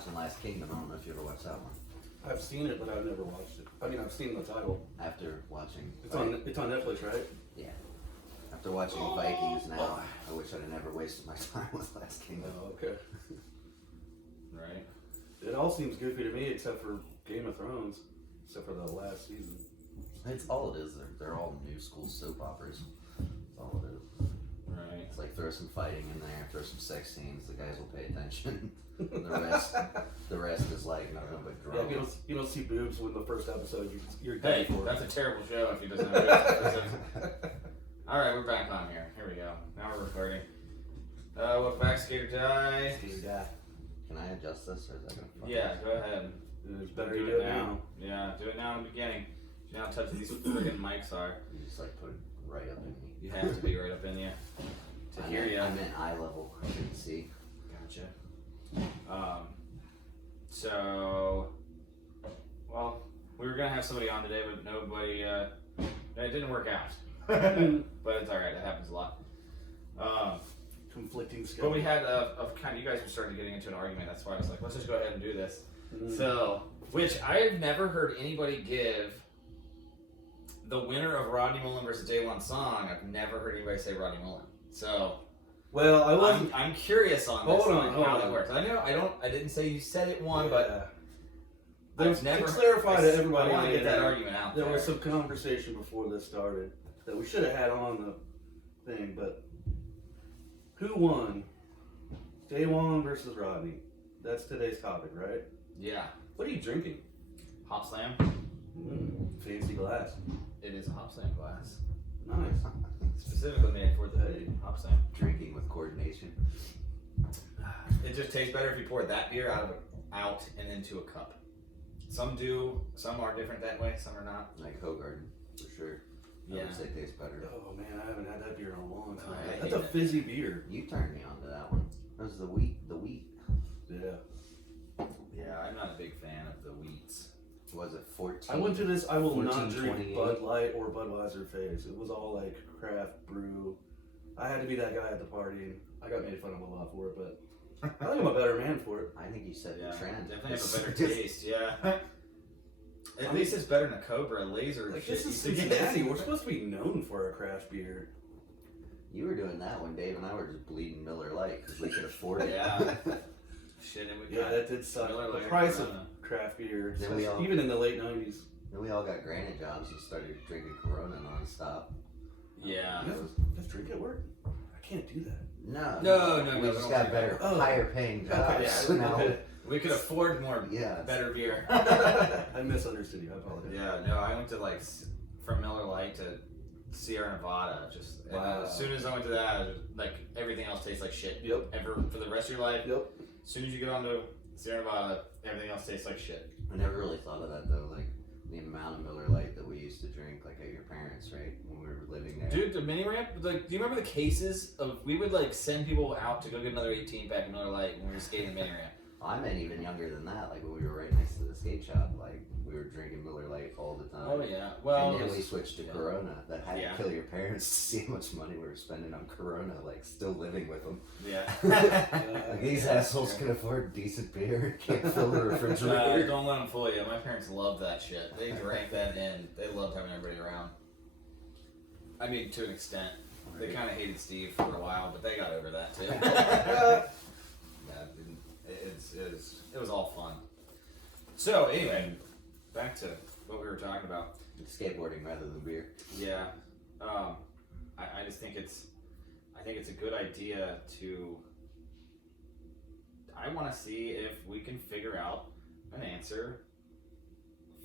watching Last Kingdom. I don't know if you ever watched that one. I've seen it, but I've never watched it. I mean, I've seen the title. After watching... It's on Netflix, right? Yeah. After watching Vikings now, I wish I'd have never wasted my time with Last Kingdom. Oh, okay. Right. It all seems goofy to me except for Game of Thrones. Except for the last season. It's all it is. They're all new school soap operas. That's all it is. Right. It's like throw some fighting in there, throw some sex scenes. The guys will pay attention. the rest is like nothing but drama. Yeah, you don't see boobs when the first episode. You're Hey, dead for that's it. a terrible show if he doesn't have it. Alright, we're back on here. Here we go. Now we're recording. Welcome back, Skater Die. Can I adjust this or is that gonna fuck Yeah, up? go ahead. It's better you do it now. Yeah, do it now in the beginning. You know how touchy these friggin' mics are. You just like put it right up in me. You have to be right up in you to hear you. I'm in eye level. I couldn't see. Gotcha. So, well, we were gonna have somebody on today, but nobody. It didn't work out. But it's all right. It happens a lot. Conflicting schedule. But we had a kind of, you guys were starting getting into an argument. That's why I was like, let's just go ahead and do this. So, which I have never heard anybody give the winner of Rodney Mullen versus Daewon Song. I've never heard anybody say Rodney Mullen. So, well, I wasn't. I'm curious on this, Hold on. how that works. I know I didn't say you said it won, but There's, I've never to clarify to everybody, I want to get that there, argument out there there. was some conversation before this started that we should have had on the thing, but who won? Daewon versus Rodney. That's today's topic, right? Yeah. What are you drinking? Hop Slam. Fancy glass. It is a Hop Slam glass. Nice. Specifically made for the Hop Slam. Drinking with coordination. It just tastes better if you pour that beer out and into a cup. Some do, some are different that way, some are not. Like Hogarden, for sure. Yeah. I would say tastes better. Oh man, I haven't had that beer in a long time. I That's hate a it. fizzy beer. You turned me on to that one. That was the wheat. Yeah. Yeah, I'm not a big fan of the wheats. Was it 14? I went through this I will not 14, drink 28. Bud Light or Budweiser phase. It was all like craft brew. I had to be that guy at the party. I got made fun of a lot for it, but I think I'm a better man for it. I think you set Yeah, the trend. definitely have a better taste, yeah. At least it's better than a Cobra, a laser. Like, shit this is used to get. Cincinnati. We're supposed to be known for our craft beer. You were doing that when Dave and I were just bleeding Miller Lite because we could afford it. Yeah. Shit, and we Yeah, got that did suck. Miller The Lite price of Corona. craft beer, Then we all- even in the late 90s. Then we all got granite jobs and started drinking Corona nonstop. Yeah. You guys drink at work? I can't do that. No, No, we we just don't got drink better, at work. higher paying jobs. Okay, So now, okay. We could afford more yeah, better beer. I misunderstood you. I apologize. Yeah, no, I went to like from Miller Lite to Sierra Nevada. Just and Wow. as soon as I went to that, like everything else tastes like shit. Yep. Ever for the rest of your life. Yep. As soon as you get onto Sierra Nevada, everything else tastes like shit. I never really thought of that though. Like the amount of Miller Lite that we used to drink, like at your parents, right, when we were living there. Dude, the mini ramp, like, do you remember the cases of we would like send people out to go get another 18 pack of Miller Lite when we were skating the mini ramp. I meant even younger than that. Like when we were right next to the skate shop, like we were drinking Miller Lite all the time. Oh yeah, well, and then we switched to yeah. Corona. That had Yeah. to kill your parents to see how much money we were spending on Corona. Like still living with them. yeah. Like these assholes can afford decent beer, can't fill the refrigerator. Don't let them fool you. My parents loved that shit. They drank that in. They loved having everybody around. I mean, to an extent. They kind of hated Steve for a while, but they got over that too. Yeah, it was all fun. So anyway, back to what we were talking about. Skateboarding rather than beer. Yeah, I just think it's a good idea to. I want to see if we can figure out an answer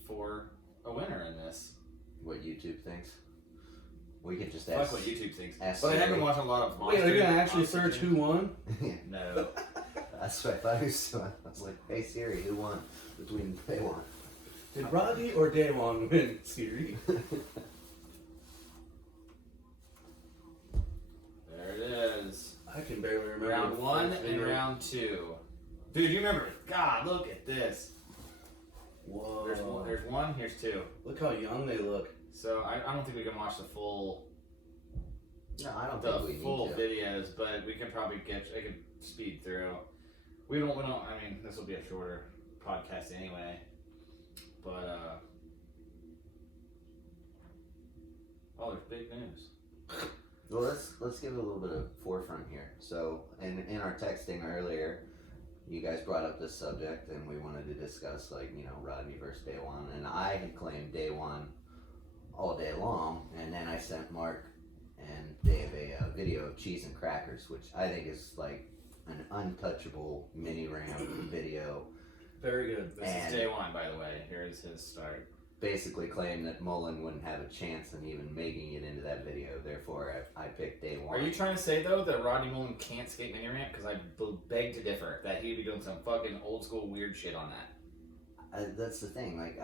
for a winner in this. What YouTube thinks. We could just Fuck ask. what YouTube thinks. ask But I have been Siri. watching a lot of. Wait, are you gonna actually Monster search who won? No. That's what I thought he was doing. I was like, hey Siri, who won between Daewon? Did Rodney or Daewon win, Siri? There it is. I can barely remember. Round the one first and video. round two. Dude, you remember? God, look at this. Whoa. There's one. Here's two. Look how young they look. So I don't think we can watch the full No, I don't think we need to. videos, but we can probably I can speed through. We don't. I mean, this will be a shorter podcast anyway. But oh, there's big news. Well, let's give it a little bit of forefront here. So, in our texting earlier, you guys brought up this subject, and we wanted to discuss, like, you know, Rodney versus Daewon, and I had claimed Daewon all day long, and then I sent Mark and Dave a video of cheese and crackers, which I think is like an untouchable mini ram video. Very good. This is Daewon, by the way. Here's his start. Basically claimed that Mullen wouldn't have a chance in even making it into that video. Therefore, I picked Daewon. Are you trying to say though that Rodney Mullen can't skate mini ramp? Because I beg to differ. That he'd be doing some fucking old school weird shit on that. That's the thing. Like,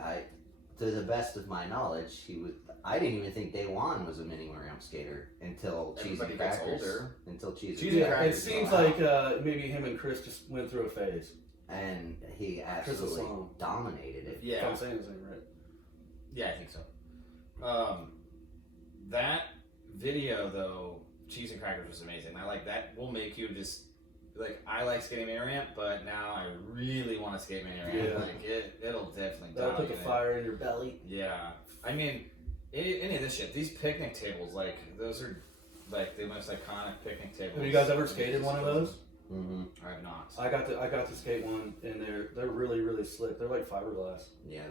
to the best of my knowledge, he was. I didn't even think Daewon was a mini ramp skater until Cheese and Everybody gets Crackers. older. Until Cheese Cheese and and Crackers. It seems came like out. maybe him and Chris just went through a phase. And he Chris absolutely Song. dominated it. If I'm saying the same, right? Yeah, I think so. That video though, Cheese and Crackers was amazing. I like that. Will make you just like, I like skating mini ramp, but now I really want to skate mini ramp. Yeah. Like it'll definitely. That'll put the dominate. fire in your belly. Yeah, I mean, any of this shit. These picnic tables, like those are like the most iconic picnic tables. Have you guys ever skated one of those? Mm-hmm. I have not. I got to skate one, and they're really really slick. They're like fiberglass. Yeah.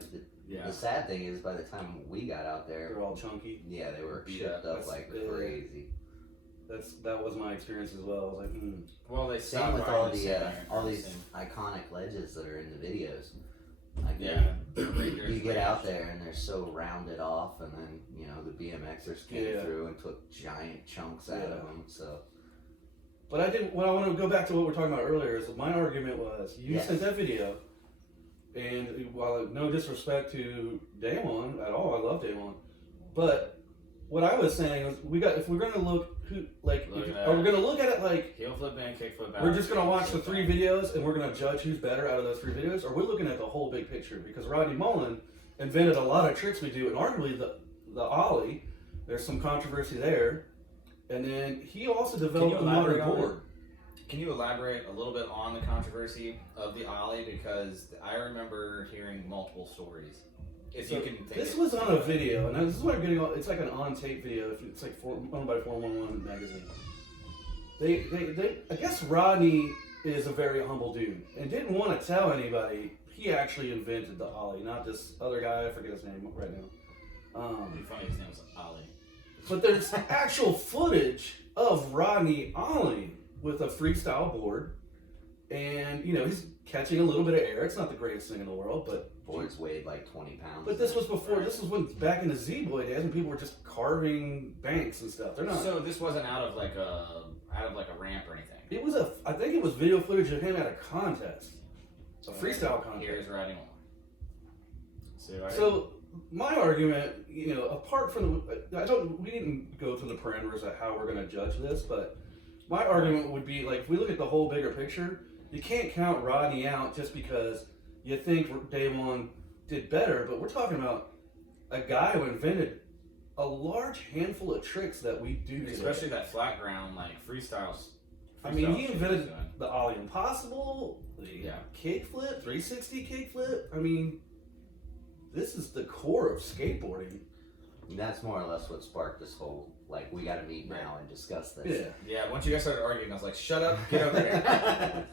Yeah. The sad thing is, by the time we got out there, They're all chunky. yeah, they were Yeah, shipped up that's- like yeah. crazy. That was my experience as well. I was like, Well, they Same stopped with buying all the the same iron all curves these and- iconic ledges that are in the videos. Like, Yeah. you get out there and they're so rounded off, and then you know the BMXers came Yeah. through and took giant chunks out of them. So but what I want to go back to what we were talking about earlier is my argument was you Yes. sent that video, and while no disrespect to Daewon at all, I love Daewon, but what I was saying was if we're gonna look are we gonna look at it like heel flip and kick flip out. we're just gonna watch the 3 videos and we're gonna judge who's better out of those 3 videos, or we're looking at the whole big picture? Because Rodney Mullen invented a lot of tricks we do, and arguably the ollie, there's some controversy there. And then he also developed a modern elaborate on board. Can you elaborate a little bit on the controversy of the ollie? Because I remember hearing multiple stories. If So you can think this it. was on a video, and this is what I'm getting on. It's like an on-tape video. It's like owned by 411 magazine. They I guess Rodney is a very humble dude and didn't want to tell anybody he actually invented the ollie, not this other guy. I forget his name right now. It'd be funny if his name was ollie. But there's actual footage of Rodney ollieing with a freestyle board, and you know he's catching a little bit of air. It's not the greatest thing in the world, but boards weighed like 20 pounds. But this was before. This was when back in the Z-Boy days when people were just carving banks and stuff. They're not. So this wasn't out of like a ramp or anything. It was I think it was video footage of him at a contest, a freestyle contest. Here's Rodney Mullen. So my argument, you know, apart from we didn't go to the parameters of how we're going to judge this, but my argument would be like if we look at the whole bigger picture, you can't count Rodney out just because you think Daewon did better. But we're talking about a guy who invented a large handful of tricks that we do today. especially that flat ground like freestyles. I mean, he shit invented he's doing. the ollie impossible, the kickflip, 360 kickflip. I mean, this is the core of skateboarding. And that's more or less what sparked this whole, like, we gotta meet now and discuss this. Yeah. Yeah, once you guys started arguing, I was like, shut up, get over here.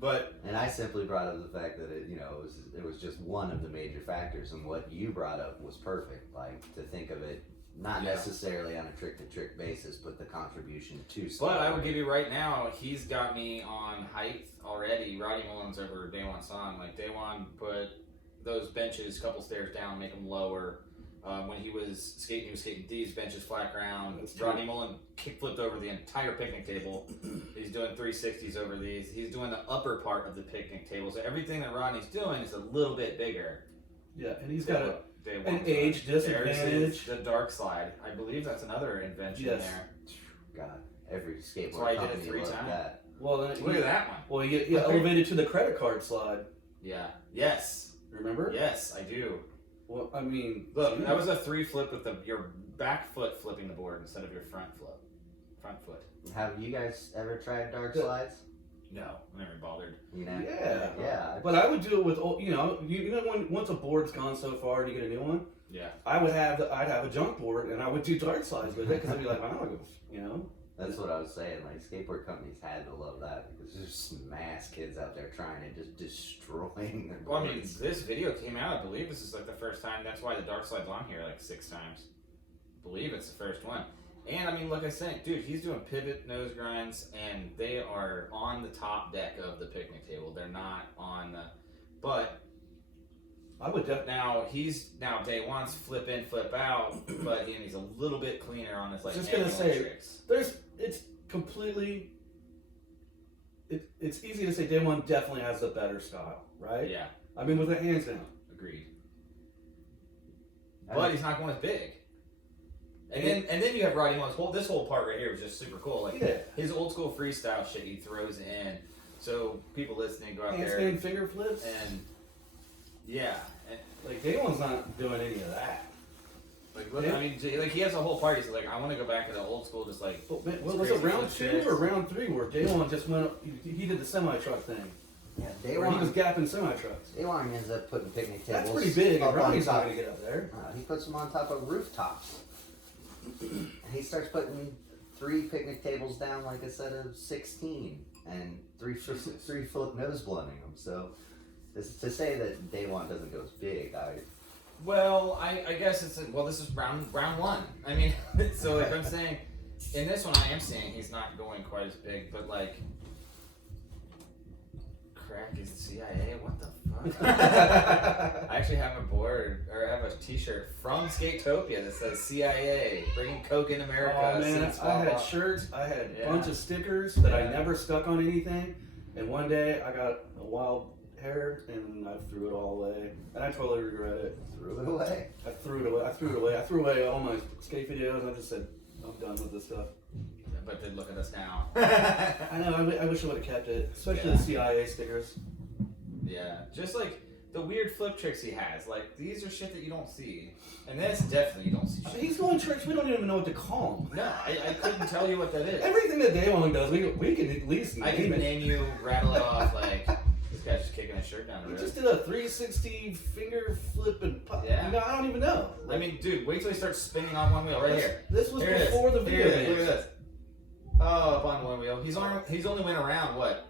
But And I simply brought up the fact that it was just one of the major factors, and what you brought up was perfect. Like, to think of it not necessarily on a trick-to-trick basis, but the contribution to. But I would give you right now, he's got me on height already. Rodney Mullen's over Daewon Song. Like, Daewon put those benches a couple stairs down, make them lower. When he was skating these benches flat ground. Rodney Mullen kickflipped over the entire picnic table. He's doing 360s over these. He's doing the upper part of the picnic table. So everything that Rodney's doing is a little bit bigger. Yeah, and he's got an Daewon's age There's disadvantage. the dark slide. I believe that's another invention Yes. there. God, every skateboard That's why he did it company 3 loved times. that. Well, then Look at that one. Well, you elevated to the credit card slide. Yeah. Yes. Remember? Yes, I do. Well, I mean, Look, that was a 3 flip with your back foot flipping the board instead of your front foot. Have you guys ever tried dark Yeah. slides? No, I never bothered. You know? Yeah. But I would do it with, when once a board's gone so far and you get a new one, Yeah. I'd have a junk board and I would do dart slides with it because I'd be like, wow, That's what I was saying. Like, skateboard companies had to love that because there's some mass kids out there trying to just destroying their boards. Well, I mean, this video came out. I believe this is like the first time. That's why the dart slide's on here like 6 times. I believe it's the first one. And I mean, like I said, dude, he's doing pivot nose grinds, and they are on the top deck of the picnic table. They're not on the. But I would definitely. Now Daewon's flip in, flip out, but he's a little bit cleaner on his like. Just gonna say, tricks. It's completely. It's easy to say Daewon definitely has the better style, right? Yeah. I mean, with the hands down. Agreed. But he's not going as big. And then you have Rodney Mullen. This whole part right here was just super cool. Like his old school freestyle shit he throws in. So people listening go out there. Handstand finger flips. And yeah. And, like Daewon's not doing any of that. Like look, I mean, like he has a whole party. He's like, I want to go back to the old school, just like. Well, was it round 2 or round 3 where Daewon just went? He did the semi truck thing. Yeah, he was gapping semi trucks. Daewon ends up putting picnic tables. That's pretty big. And Rodney's not gonna get up there. He puts them on top of rooftops. He starts putting 3 picnic tables down like a set of 16 and 3 foot nose blunting them. So to say that Daewon doesn't go as big, Well, I guess this is round 1. I mean, so like I'm saying, in this one I am saying he's not going quite as big, but like, crack is the CIA. What the fuck? I actually have a board, or I have a T-shirt from Skatopia that says CIA bringing Coke in America. Oh man, I had shirts. I had a bunch of stickers that I never stuck on anything. And one day I got a wild hair and I threw it all away, and I totally regret it. Threw it away. I threw away all my skate videos. And I just said, I'm done with this stuff. But then look at us now. I know. I wish I would have kept it, especially the CIA stickers. Yeah, just like the weird flip tricks he has. Like these are shit that you don't see, and this definitely you don't see. Shit. He's doing tricks we don't even know what to call them. No, I couldn't tell you what that is. Everything that Daewon does, we can at least name I can it. name you, rattle it off like this guy's just kicking his shirt down the He road. just did a 360 finger flip and pop. Yeah. I don't even know. I mean, dude, wait till he starts spinning on one wheel right here. This was Here before the video. Look at this. Oh, up on one wheel. He's only went around what,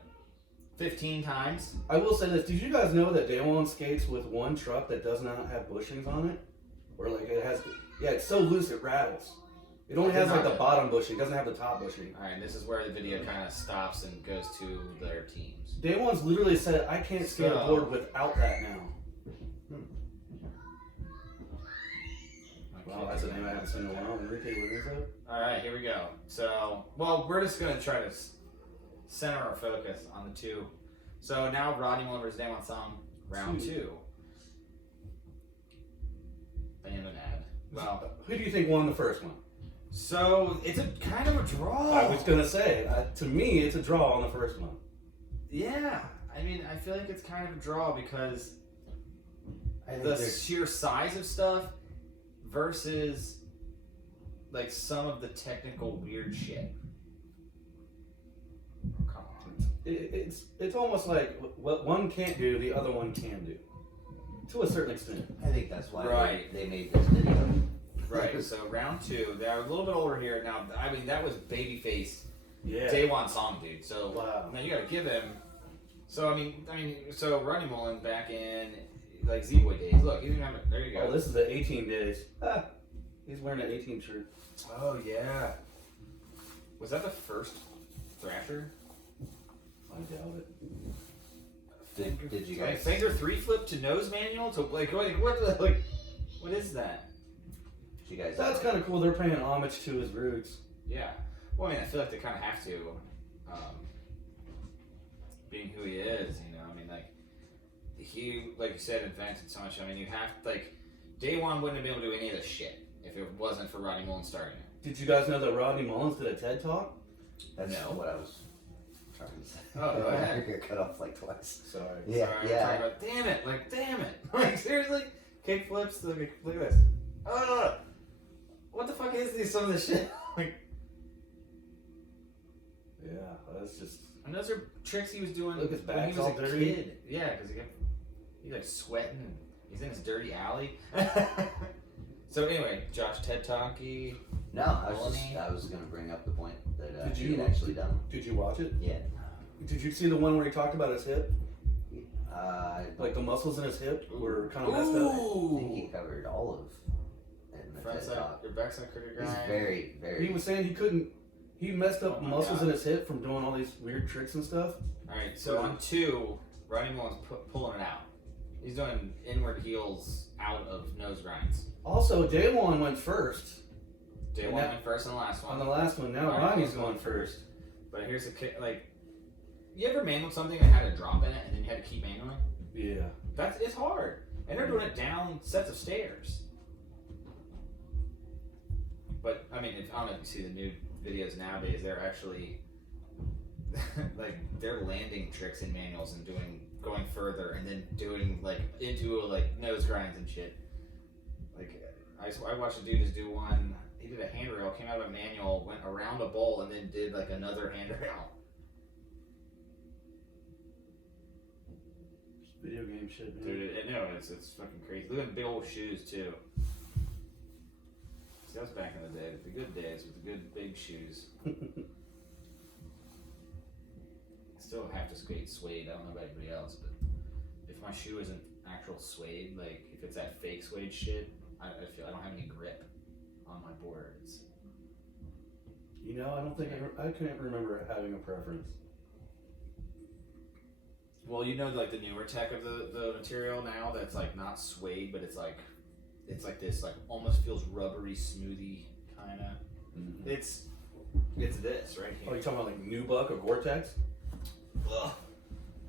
15 times. I will say this: did you guys know that Daewon skates with one truck that does not have bushings on it, or like it has? Yeah, it's so loose it rattles. It only has like the bottom bushing; it doesn't have the top bushing. All right, this is where the video kind of stops and goes to their teams. Daewon's literally said, "I can't skate a board without that now." Wow, that's a name I haven't seen in a while. Enrique, what is that? All right, here we go. So, well, we're just gonna try to center our focus on the 2. So now Rodney Mullen versus Daewon Song, round 2. Bam and ad. Well, who do you think won the first one? So it's a kind of a draw. I was gonna say, to me, it's a draw on the first one. Yeah, I mean, I feel like it's kind of a draw because the sheer size of stuff versus like some of the technical weird shit. Come on. It's almost like what one can't do, the other one can do, to a certain extent. I think that's why they made this video. Right. So round 2, they're a little bit older here now. I mean, that was babyface Yeah. Daewon Song, dude. So wow. Now you got to give him. So I mean, so Rodney Mullen back in like Z-Boy days. Look, he's gonna have it. There you go. Oh, this is the 18 days. He's wearing an 18 shirt. Oh yeah. Was that the first Thrasher? I doubt it. Did you guys finger 3 flip to nose manual? To what is that? Did you guys? That's kind of cool. They're paying homage to his roots. Yeah. Well, I mean, I feel like they kind of have to, being who he is. You know, I mean, like he, like you said, invented so much. I mean, you have like Daewon wouldn't have been able to do any of this shit if it wasn't for Rodney Mullen starting it. Did you guys know that Rodney Mullins did a TED Talk? That's what I was trying to say. Oh, go ahead. I got cut off like twice. Sorry. Yeah, Sorry, yeah. About, damn it! Like seriously, kick flips. Look at this. What the fuck is some of this shit? Like, yeah, that's just. And those are tricks he was doing Look, his when he back's was all a dirty. kid. Yeah, because he's like sweating. And he's in his dirty alley. So anyway, Josh TED Talkie. No, I was gonna bring up the point that Did he you- had actually done. Did you watch it? Yeah. Did you see the one where he talked about his hip? I The muscles in his hip were kind of messed up. think he covered all of in the Front TED side, Talk. your backside cricket He's grind. very, very. He was saying he messed up Oh my muscles God. in his hip from doing all these weird tricks and stuff. Alright, so on 2, Rodney Mullen's pulling it out. He's doing inward heels out of nose grinds. Also, Daewon went first Daewon And went first on the last on one. the last one. Now Rodney's going first. But here's a kick. Like, you ever manual something and had a drop in it and then you had to keep manualing? Yeah. It's hard. And they're doing it down sets of stairs. But I mean, I don't know if you see the new videos nowadays. They're actually like they're landing tricks in manuals and going further and then doing like into like nose grinds and shit. Like I watched a dude just do one. He did a handrail, came out of a manual, went around a bowl, and then did like another handrail. Video game shit, man. Dude, I know it's fucking crazy. Look at the big old shoes too. See, that was back in the day, the good days with the good big shoes. I still have to skate suede. I don't know about everybody else, but if my shoe isn't actual suede, like if it's that fake suede shit, I feel I don't have any grip on my boards. You know, I don't think I can't remember having a preference. Well, you know, like the newer tech of the material now that's like not suede, but it's like this, like almost feels rubbery, smoothie kind of. Mm-hmm. It's this right here. Oh, you talking about like Nubuck or Gore-Tex? Ugh.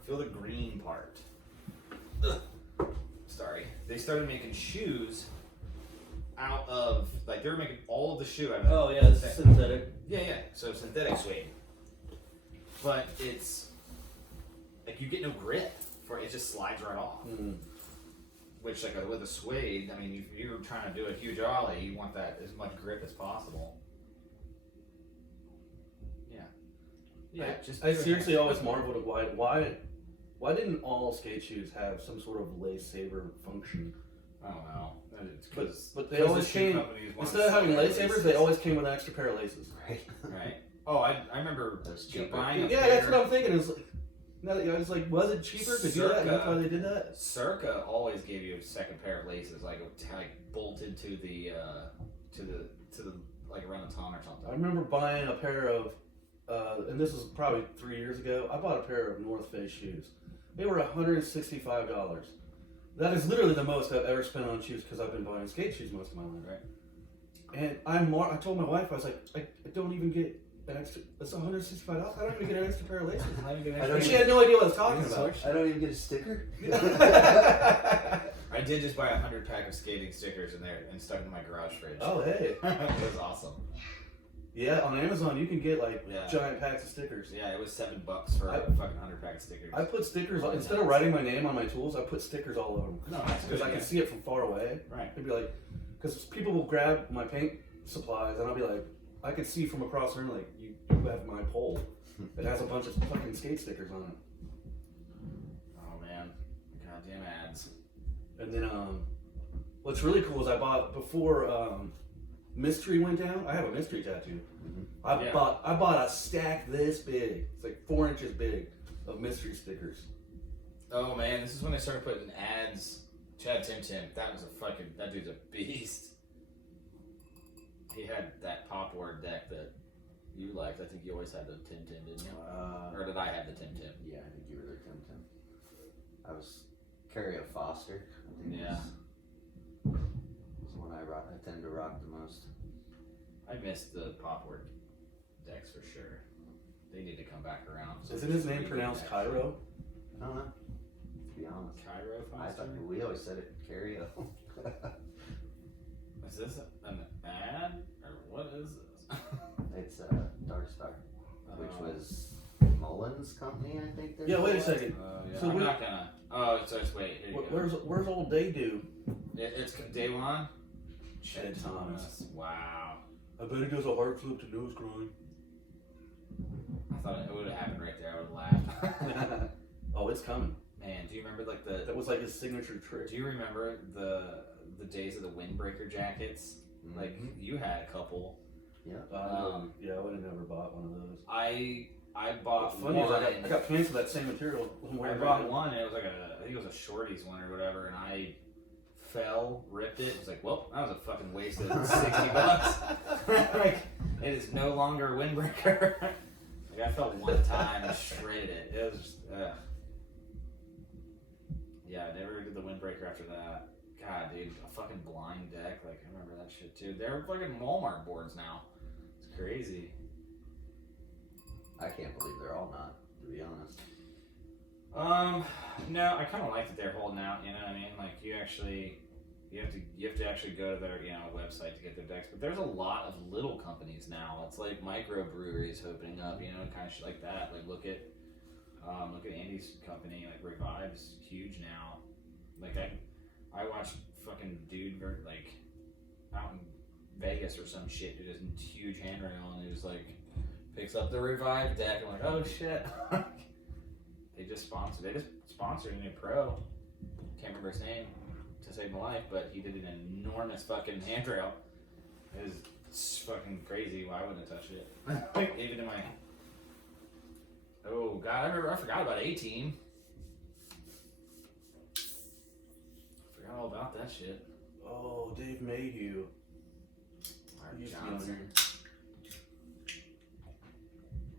Feel the green part. Ugh. Sorry. They started making shoes out of, like, they were making all of the shoe out of. Oh yeah, it's synthetic. Yeah. So synthetic suede. But it's like you get no grip for it; just slides right off. Mm-hmm. Which, like with a suede, I mean, if you're trying to do a huge ollie, you want that as much grip as possible. Yeah. I seriously always marveled at why didn't all skate shoes have some sort of lace saver function? I don't know. It's 'cause- But they 'cause always the shoe came companies wanted instead of having to sell lace savers, they always came with an extra pair of laces. Right. Right. Oh, I remember That's cheaper. buying a Yeah, pair. that's what I'm thinking. Is like, now that I was like, was it cheaper to do that? And that's why they did that. Circa always gave you a second pair of laces, like bolted to the like around the tongue or I something. remember buying a pair of, and this was probably 3 years ago. I bought a pair of North Face shoes. They were $165. That is literally the most I've ever spent on shoes because I've been buying skate shoes most of my life. Right. And I told my wife, I was like, I don't even get an extra. It's $165. I don't even get an extra pair of laces. I don't And she even- had no idea what I was talking about. I don't even get a sticker. I did just buy 100 pack of skating stickers in there and stuck in my garage fridge. Oh hey, It was awesome. yeah. On Amazon, you can get like Yeah. giant packs of stickers. Yeah, it was $7 for a fucking 100 pack of stickers. I put stickers Oh, instead nice. of writing my name on my tools. I put stickers all over them No, that's because good. I can see it from far away. Right. It'd be like, because people will grab my paint supplies and I'll be like, I could see from across the room like you have my pole. It has a bunch of fucking skate stickers on it. Oh man, goddamn ads. And then what's really cool is I bought before Mystery went down. I have a Mystery tattoo. I Yeah. bought a stack this big. It's like 4 inches big of Mystery stickers. Oh man, this is when they started putting ads. Chad Tim, that dude's a beast. He had that pop word deck that you liked. I think you always had the Tim, didn't you? Or did I have the Tim? Yeah, I think you were there, Tim. I was Carrie Foster. I think Yeah. was the one I tend to rock the most. I missed the pop word decks for sure. They need to come back around. Isn't his name pronounced Cairo? I don't know. To be honest, Cairo I Foster? thought we always said it Carrio. Is this an ad? Or what is this? It's Dark Star, which was Mullen's company, I think. Yeah, wait a second. Yeah. So I'm we- not gonna. Oh, so it's wait. Here you go. Where's old Daydo? It's Daewon? Chad Thomas. Wow. I bet he does a hard flip to nose grind. I thought it would have happened right there. I would have laughed. Oh, it's coming. Man, do you remember like That was like his signature trick. Do you remember the days of the windbreaker jackets? Mm-hmm. Like you had a couple. Yeah, I would have never bought one of those. I bought Funny one. is I got pants of that same material. I bought one and it was like I think it was a shorties one or whatever, and I fell, ripped it. It's like, well, that was a fucking waste of $60. Like, it is no longer a windbreaker. Like I fell one time and shredded it. It was just, yeah, I never did the windbreaker after that. God, dude, a fucking blind deck. Like, I remember that shit too. They're fucking Walmart boards now. It's crazy. I can't believe they're all not, to be honest. No, I kind of like that they're holding out. You know what I mean? Like, you have to actually go to their website to get their decks. But there's a lot of little companies now. It's like microbreweries opening up. You know, kind of shit like that. Like, look at Andy's company. Like, Revive's huge now. Like, I watched fucking dude like out in Vegas or some shit. Dude, this huge handrail, and he was like picks up the Revive deck. I'm like, oh shit. They just sponsored a new pro. Can't remember his name to save my life, but he did an enormous fucking handrail. It was fucking crazy. Why wouldn't I touch it? Gave it to my. Oh god, I forgot about A-Team. Forgot all about that shit. Oh, Dave Mayhew. Mark He used to be Johnson. on here.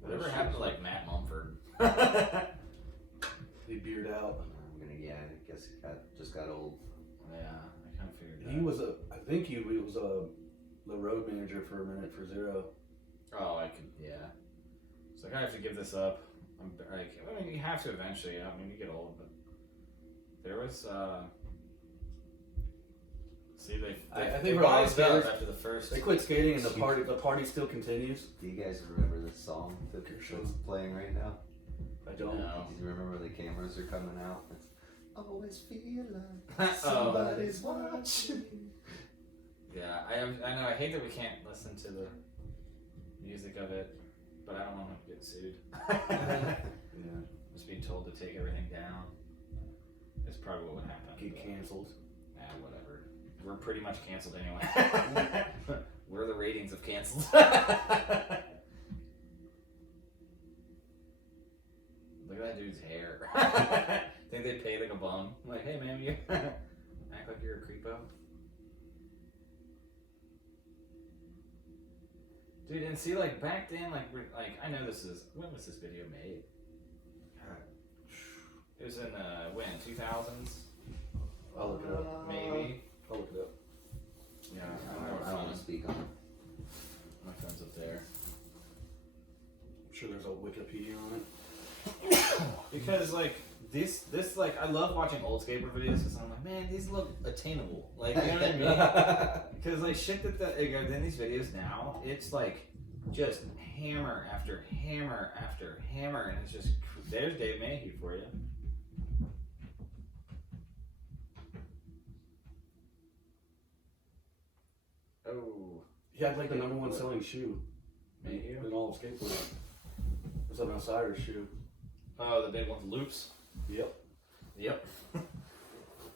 Whatever happened to like Matt Mumford? He beard out. I guess he just got old. Yeah, I kind of figured that. He was the road manager for a minute for Zero. Oh, yeah. It's like I have to give this up. I'm like, I mean, you have to eventually. I mean, you get old, but there was. See, I think they for a lot of wised up skaters, after the first. They quit skating and the party still continues. Do you guys remember this song that's playing right now? I don't know. Do you remember the cameras are coming out? It's always feel like Oh. somebody's watching. Yeah, I know. I hate that we can't listen to the music of it, but I don't want to get sued. Yeah. Just being told to take everything down. It's probably what would happen. Get canceled. Whatever. We're pretty much canceled anyway. We're the ratings of canceled. Look at that dude's hair. Think they pay like a bum? Like, hey man, you act like you're a creepo. Dude, and see, like back then, like I know this is when was this video made? It was in when 2000s I'll look it up. maybe. I'll look it up. Yeah, I don't want to speak on it. My phone's up there. I'm sure there's a Wikipedia on it. Because like this like I love watching old skateboard videos because I'm like, man, these look attainable. Like, you know what I mean? Because like shit that in these videos now, it's like just hammer after hammer after hammer, and it's just there's Dave Mayhew for you. Oh, He had like the #1 selling shoe Mayhew. in all of skateboarding. It was an Osiris shoe. Oh, the big one with loops. Yep. Yep.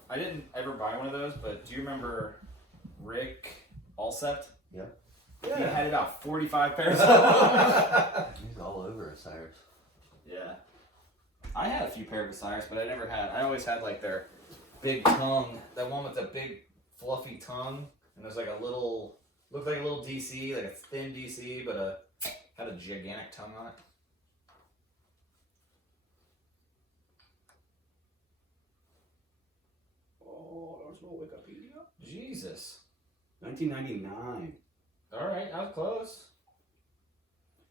I didn't ever buy one of those, but do you remember Rick Alsept? Yep. Yeah. He had about 45 pairs of them. He's all over Osiris. Yeah. I had a few pairs of Osiris, but I always had like their big tongue, that one with the big fluffy tongue, and there's like looked like a little DC, like a thin DC, but had a gigantic tongue on it. Oh, there's no Wikipedia. Jesus. 1999. All right, I was close.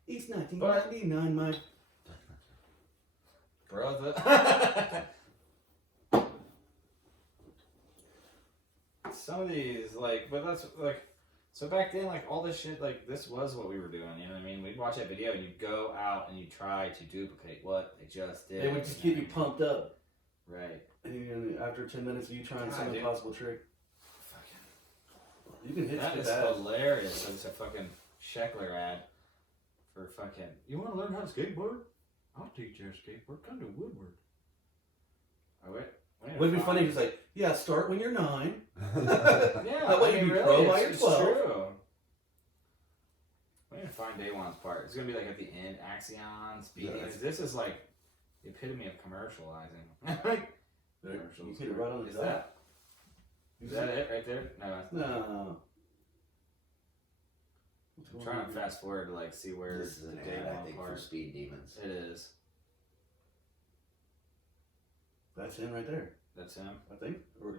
It's 1999, my Brother. Some of these, like, but that's like, so back then, like, all this shit, like, this was what we were doing, you know what I mean? We'd watch that video and you'd go out and you'd try to duplicate what they just did. They would just keep you pumped up. Right. And then after 10 minutes of you trying some dude. impossible trick, Fucking. you can hit That is that. hilarious. It's a fucking Sheckler ad for fucking, you want to learn how to skateboard? I'll teach you how to skateboard. Come to Woodward. Oh, wait. Would it be funny if it's like, yeah, start when you're 9. Yeah, That way you be pro by your 12. True. We're gonna find Daewon's part. It's gonna be like at the end, Axion, speeding. Yeah, This is like the epitome of commercializing. You hit it right on the Is dot. Is that it right there? No. No. I'm trying to fast forward to like see where This is an the ad, I Daewon think, for part. Speed Demons. It is. That's him right there, That's him. I think. Or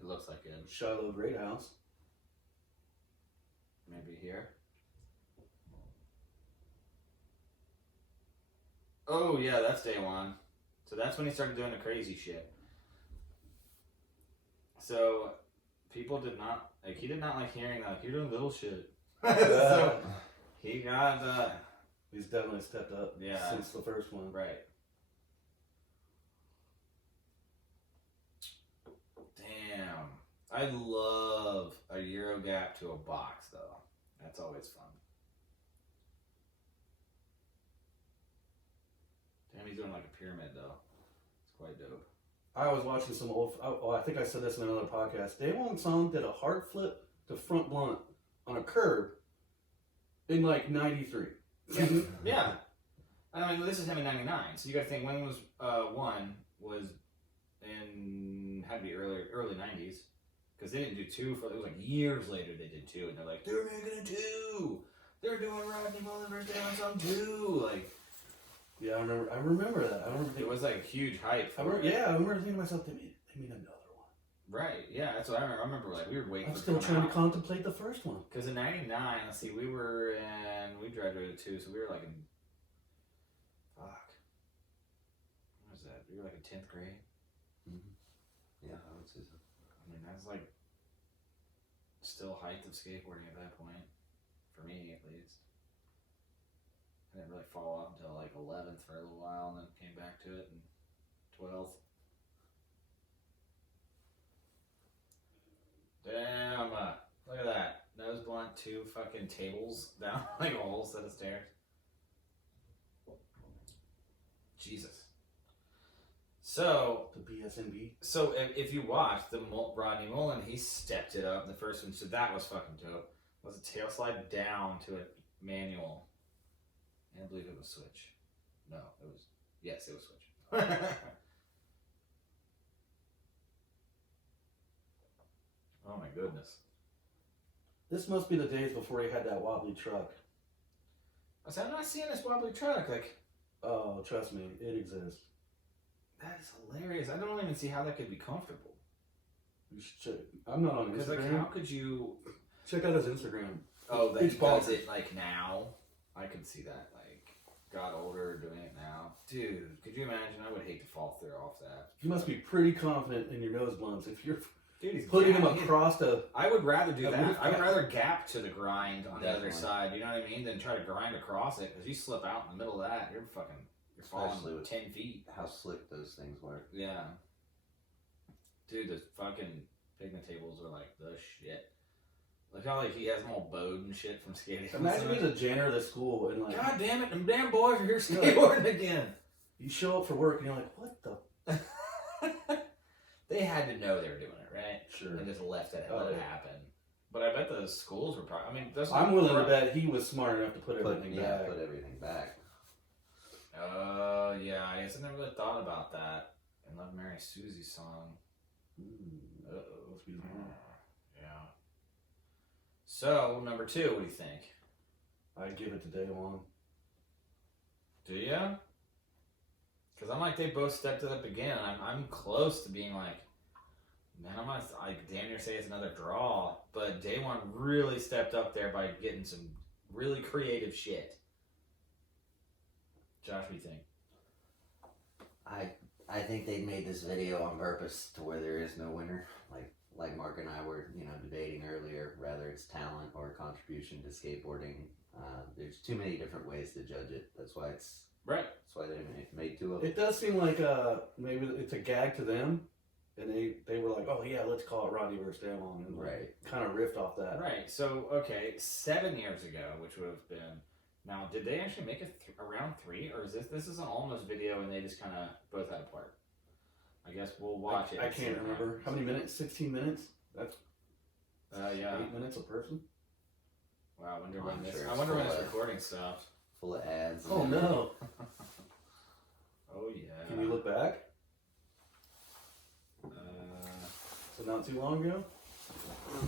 It looks like it. Shiloh Greathouse. Maybe here. Oh yeah, that's Daewon. So that's when he started doing the crazy shit. So people did not like. He did not like hearing like you're doing little shit. So he got He's definitely stepped up Yeah. since the first one. right. Damn, I love a Euro gap to a box though. That's always fun. Damn, he's doing like a pyramid though. It's quite dope. I was watching some old. I think I said this in another podcast. Daewon Song did a hard flip to front blunt on a curb in like '93. Yeah. I mean, this is him in '99, so you got to think when was one was in had to be early '90s because they didn't do 2 for it was like years later they did 2 and they're like they're making a 2. They're doing Rodney Mullen versus Daewon Song 2 like. Yeah, I remember that. I remember. It was like huge hype. I remember thinking to myself, they made another one. Right. Yeah, that's what I remember. I remember like we were waiting. I'm for still it to trying come to contemplate the first one. Because in '99, let's see, we graduated too, so we were like in. Fuck. What was that? We were like in 10th grade. Mm-hmm. Yeah, I would say so. I mean, that's like still height of skateboarding at that point, for me at least. I didn't really fall off until like 11th for a little while, and then came back to it in 12th. Damn! Look at that nose blunt, 2 fucking tables down like a whole set of stairs. Jesus. So The BSNB. So if you watch the Rodney Mullen, he stepped it up in the first one, so that was fucking dope. It was a tail slide down to a manual, and I believe it was switch. No, it was yes, it was switch. Oh my goodness! This must be the days before he had that wobbly truck. I said, I'm not seeing this wobbly truck. Like, Oh, trust me, it exists. that is hilarious. I don't even see how that could be comfortable. You should check. I'm not on Because Instagram. like, how could you? Check out his Instagram. Oh, that It's he does bonkers. it like now. I could see that. Like, got older doing it now. Dude, could you imagine? I would hate to fall through off that. You must be pretty confident in your nose blunts if you're Dude, he's putting them gapping. across the. I would rather do A that. roof I would gap. rather gap to the grind on the other Definitely. side. You know what I mean? Than try to grind across it. Because you slip out in the middle of that, you're falling Especially with 10 feet. how slick those things work. Yeah. Dude, the fucking pigment tables are like the shit. Look how like he has them all bowed and shit from skating. Imagine being the janitor of the school and like God damn it, them damn boys are here skateboarding again. you show up for work and you're like, what the? They had to know they were doing it, right? Sure. And just left it, Oh, let it yeah. happen. But I bet those schools were probably. I mean, those. I'm willing to bet he was smart enough to put everything Yeah, back. put everything back. Yeah. I guess I never really thought about that. And Love Mary Susie song. Uh oh, excuse me. Yeah. So number 2, what do you think? I'd give it to Daewon. Do ya? Because I'm like they both stepped it up again. I'm close to being like, man, I damn near say it's another draw. But Daewon really stepped up there by getting some really creative shit. Josh, what do you think? I think they made this video on purpose to where there is no winner. Like Mark and I were, debating earlier, whether it's talent or contribution to skateboarding. There's too many different ways to judge it. That's why Right. That's why they made 2 of them. It does seem like maybe it's a gag to them, and they were like, oh yeah, let's call it Rodney versus Daewon, and Right. kind of riffed off that. Right. So, okay, 7 years ago, which would have been Now, did they actually make it around 3, or is this is an almost video and they just kind of both had a part? I guess we'll watch it. I can't remember how many minutes. 16 minutes. That's yeah, 8 minutes a person. Wow, I wonder Oh, when I'm this. sure I it's wonder when full this of- recording stopped. Full of ads. Oh no! Oh yeah. Can you look back? Uh, So not too long ago.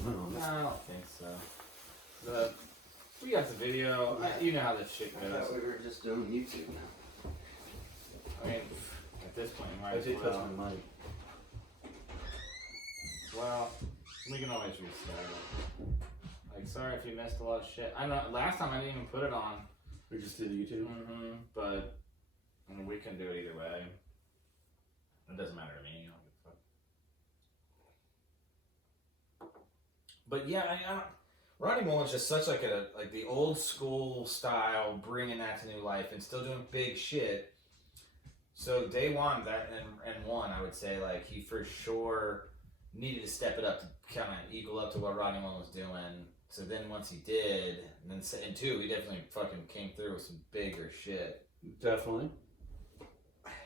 no, I don't think so. We got the video. You know how this shit I goes. thought we were just doing YouTube now. I mean, at this point, you might I as did touch well. my mic. Well, we can always restart it. Like, sorry if you missed a lot of shit. I know last time I didn't even put it on. We just did YouTube. But I mean, we can do it either way. It doesn't matter to me. I don't give a fuck. But yeah, I don't. Rodney Mullen's just such like the old school style, bringing that to new life and still doing big shit. So day one, that and one, I would say like he for sure needed to step it up to kind of equal up to what Rodney Mullen was doing. So then once he did, and then in 2, he definitely fucking came through with some bigger shit. Definitely.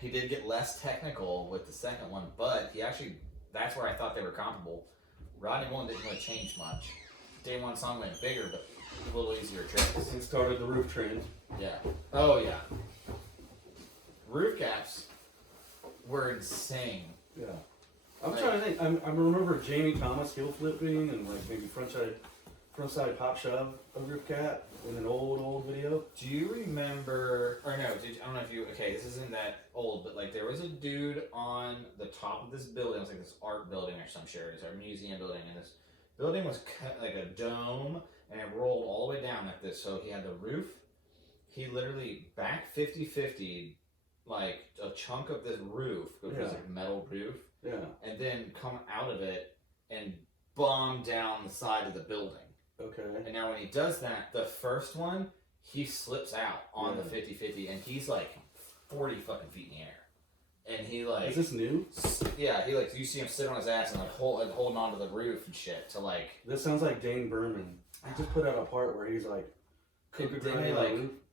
He did get less technical with the second one, but he actually, that's where I thought they were comparable. Rodney Mullen didn't really change much. Daewon Song went bigger, but a little easier tricks. And started the roof trend. Yeah. Oh, yeah. Roof caps were insane. Yeah. I'm trying to think. I remember Jamie Thomas heel flipping and like maybe front side pop shove a roof cap in an old video. Do you remember, or no, I don't know if you, okay, this isn't that old, but like there was a dude on the top of this building, it was like this art building or some shit, it's a museum building, and this building was cut like a dome, and it rolled all the way down like this, so he had the roof, he literally back 50-50, like a chunk of this roof, which was like metal roof, and then come out of it and bomb down the side of the building. Okay. And now when he does that, the first one, he slips out on the 50-50, and he's like 40 fucking feet in the air. And he like... Is this new? Yeah, he like, you see him sit on his ass and like holding onto the roof and shit to like... This sounds like Dane Berman. He just put out a part where he's like...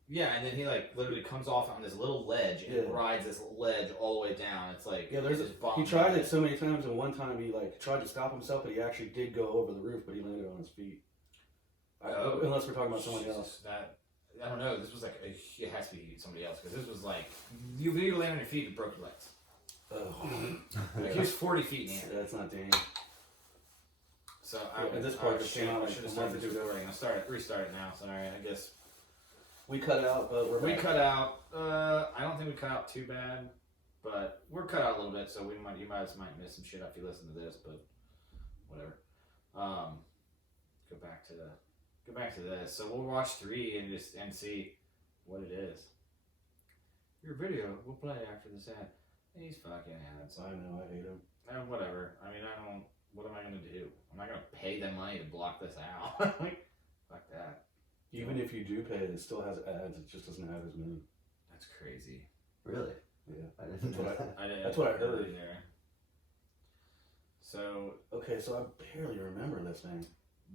Yeah, and then he like literally comes off on this little ledge and rides this ledge all the way down. It's like... Yeah, he tried it so many times, and one time he like tried to stop himself, but he actually did go over the roof, but he landed on his feet. Unless we're talking about somebody else. I don't know. This was like it has to be somebody else because this was like you land on your feet and broke your legs. Like, he was 40 feet in the air. Yeah, it's not Dane. So and this part just came out like should have a month started ago. recording. I restart it now. Sorry, I guess We cut out, but we cut out. I don't think we cut out too bad, but we're cut out a little bit. So you might miss some shit after you listen to this, but whatever. Go back to this. So we'll watch 3 and see what it is. Your video will play after this ad. These fucking ads. I know, I hate him. Whatever. I mean, I don't. What am I gonna do? I'm not gonna pay them money to block this out. Like, fuck that. Even if you do pay it, it still has ads. It just doesn't have as many. That's crazy. Really? Yeah. I didn't know that. That's what I heard. Either. So Okay, so I barely remember this thing.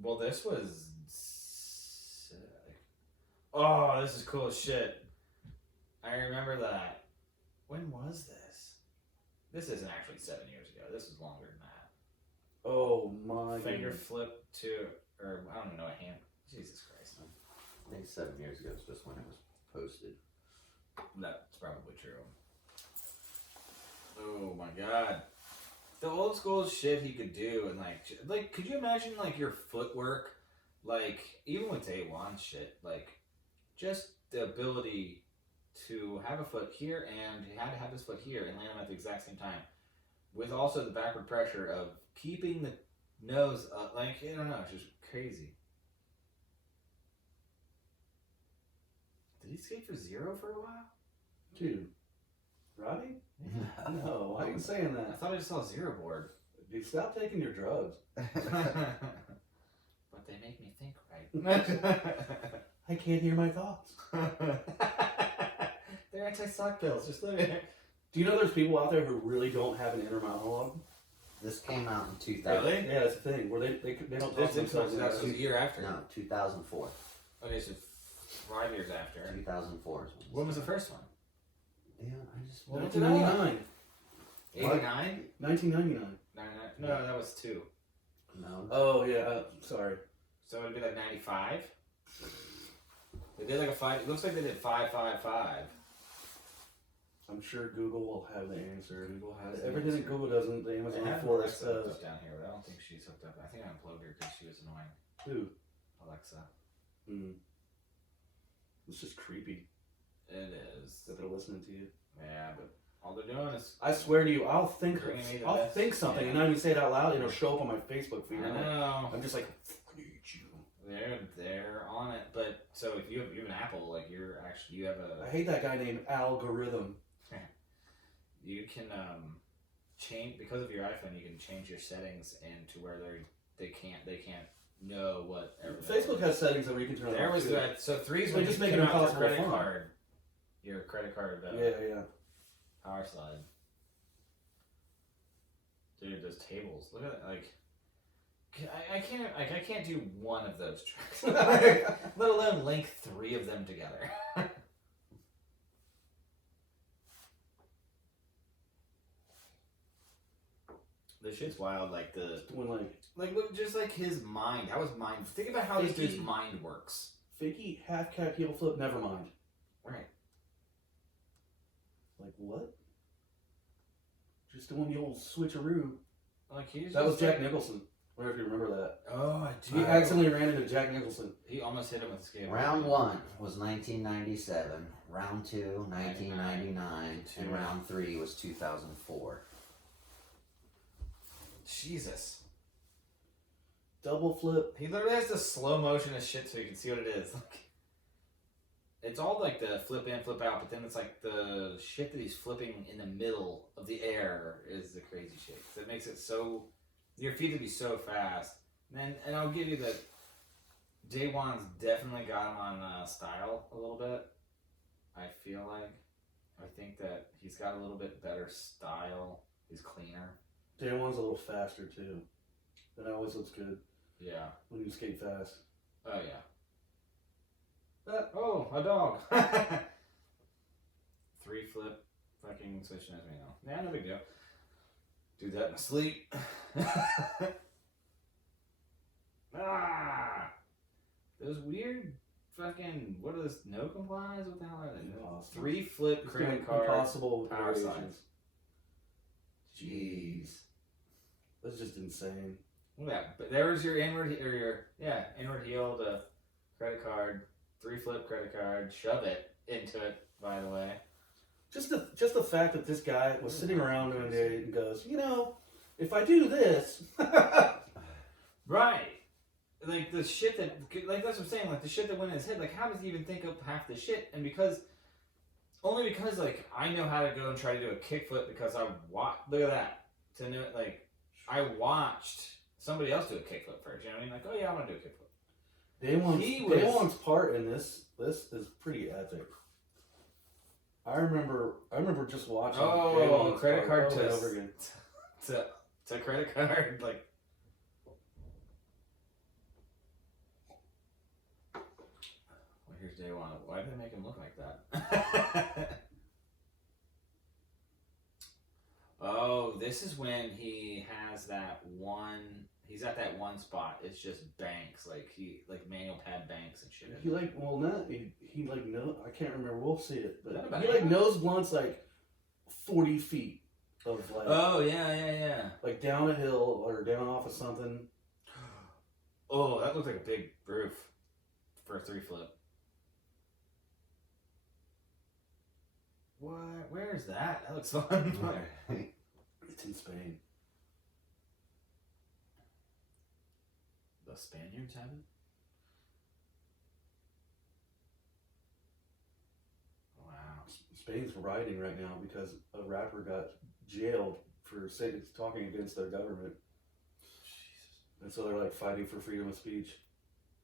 well, this was sick. Oh, this is cool as shit. I remember that. When was this? This isn't actually 7 years ago. This was longer than that. Oh my Finger goodness. flip to, or I don't even know a hand. Jesus Christ. I think 7 years ago is just when it was posted. That's probably true. Oh my god. The old school shit he could do, and like, could you imagine like your footwork, like even with Daewon shit, like just the ability to have a foot here and he had to have his foot here and land them at the exact same time, with also the backward pressure of keeping the nose up. Like I don't know, it's just crazy. Did he skate for 0 for a while? Dude. Rodney? No, why are you saying I that? thought I just saw 0 board. Dude, stop taking your drugs. But they make me think right. I can't hear my thoughts. They're anti-sock pills. Just look at it. Do you know there's people out there who really don't have an inner monologue? This came out in 2000. Really? Yeah, that's the thing. Where they don't talk to themselves. That was a year after. No, 2004. Okay, so 5 years after. 2004. When was the first one? Yeah, I just. Well, look it up. 1999. 89? 1999. 99? No, that was 2. No. Oh yeah. Sorry. So it'd be like 95? They did like a 5. It looks like they did 555. I'm sure Google will have the answer. Google has the everything answer. that Google doesn't. The I Amazon have Forest Alexa hooked does. up down here, but I don't think she's hooked up. I think I unplugged her because she was annoying. Dude. Alexa. It's just creepy It is. that they're listening to you. Yeah, but all they're doing is. I swear to you, I'll think Bringing me the I'll best. think something Yeah. and not even say it out loud. It'll show up on my Facebook feed. I And know. I'm just like, fuck you. They're on it. But so if you have an Apple, like you have I a. hate that guy named Algorithm. You can change because of your iPhone. You can change your settings into where they can't know what. Facebook has settings that where you can turn on. There was too. that. So 3 is They when just you make came it out with impossible to credit find. card. Your credit card. Yeah. Power slide. Dude, those tables. Look at that. Like, I can't do one of those tricks. Let alone link 3 of them together. This shit's wild. Like When look, just like his mind. How his mind? Think about how this dude's mind works. fakey half cat heel flip. Never mind. Right. Like what? Just doing the old switcheroo. Like he's. That was just Jack like, Nicholson. I wonder if you remember that. Oh, I do. He accidentally ran into Jack Nicholson. He almost hit him with a skateboard. Round 1 was 1997. Round 2, 1999, and round 3 was 2004. Jesus. Double flip. He literally has to slow motion his shit so you can see what it is. Like, it's all like the flip in, flip out, but then it's like the shit that he's flipping in the middle of the air is the crazy shit. So it makes it so your feet to be so fast. And I'll give you that Daewon's definitely got him on style a little bit. I feel like. I think that he's got a little bit better style. He's cleaner. Daewon's a little faster too. That always looks good Yeah. when you skate fast. Oh, yeah. Oh, a dog. 3 flip. Fucking switching as me now. Yeah, no big deal. Do that in my sleep. Those weird fucking, what are those, no complies? What the hell are they? Impossible. 3 flip credit card. Impossible power variations. slides. Jeez. That's just insane. Look at that. But there's your inward heel to credit card, 3 flip credit card, shove it into it, by the way. Just the fact that this guy was sitting around one day and goes, if I do this, Right. Like the shit that, like that's what I'm saying, like the shit that went in his head, like how does he even think up half the shit? And only because like I know how to go and try to do a kickflip because I look at that. To know, like, I watched somebody else do a kickflip first, you know what I mean? Like, oh yeah, I want to do a kickflip. Daewon's part in this is pretty epic. I remember just watching Daewon's credit part card over and to- over again. to credit card, like. Well, here's Daewon. Why did they make him look like that? Oh, this is when he has that one. He's at that one spot. It's just banks, like manual pad banks and shit. He no, I can't remember. We'll see it, but Not he bad. nose blunts like 40 feet of like Oh yeah. like down a hill or down off of something. Oh, that looks like a big roof for a 3 flip. What? Where is that? That looks fun. It's in Spain. The Spaniards have it? Wow. Spain's rioting right now because a rapper got jailed for talking against their government. Jesus. And so they're like fighting for freedom of speech.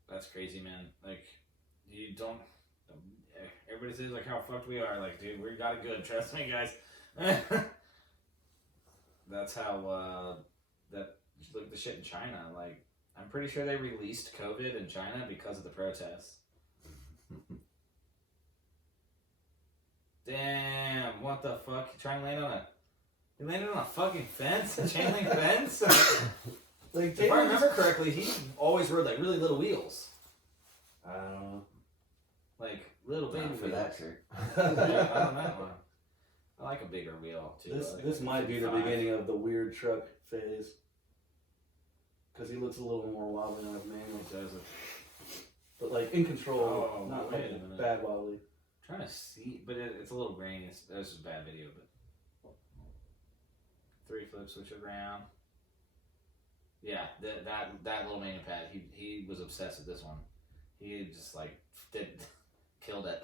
That's crazy, man. Like, you don't. Everybody says like how fucked we are. Like, dude, we got it good. Trust me, guys. That's how. Look at the shit in China. Like, I'm pretty sure they released COVID in China because of the protests. Damn, what the fuck? You trying to land on a... You landed on a fucking fence? A chain link fence? Like, If I remember correctly, he always rode like really little wheels. I don't know. Like little baby Not for wheels. that shirt. Yeah, I don't know. I like a bigger wheel too. This might be the beginning of the weird truck phase. Because he looks a little more wobbly on his manual. Doesn't. But like in control, Oh, not wait like a minute. bad wobbly. Trying to see, but it's a little grainy. This is a bad video, but 3 flip switch around. Yeah, that little manual pad. He was obsessed with this one. He just like killed it.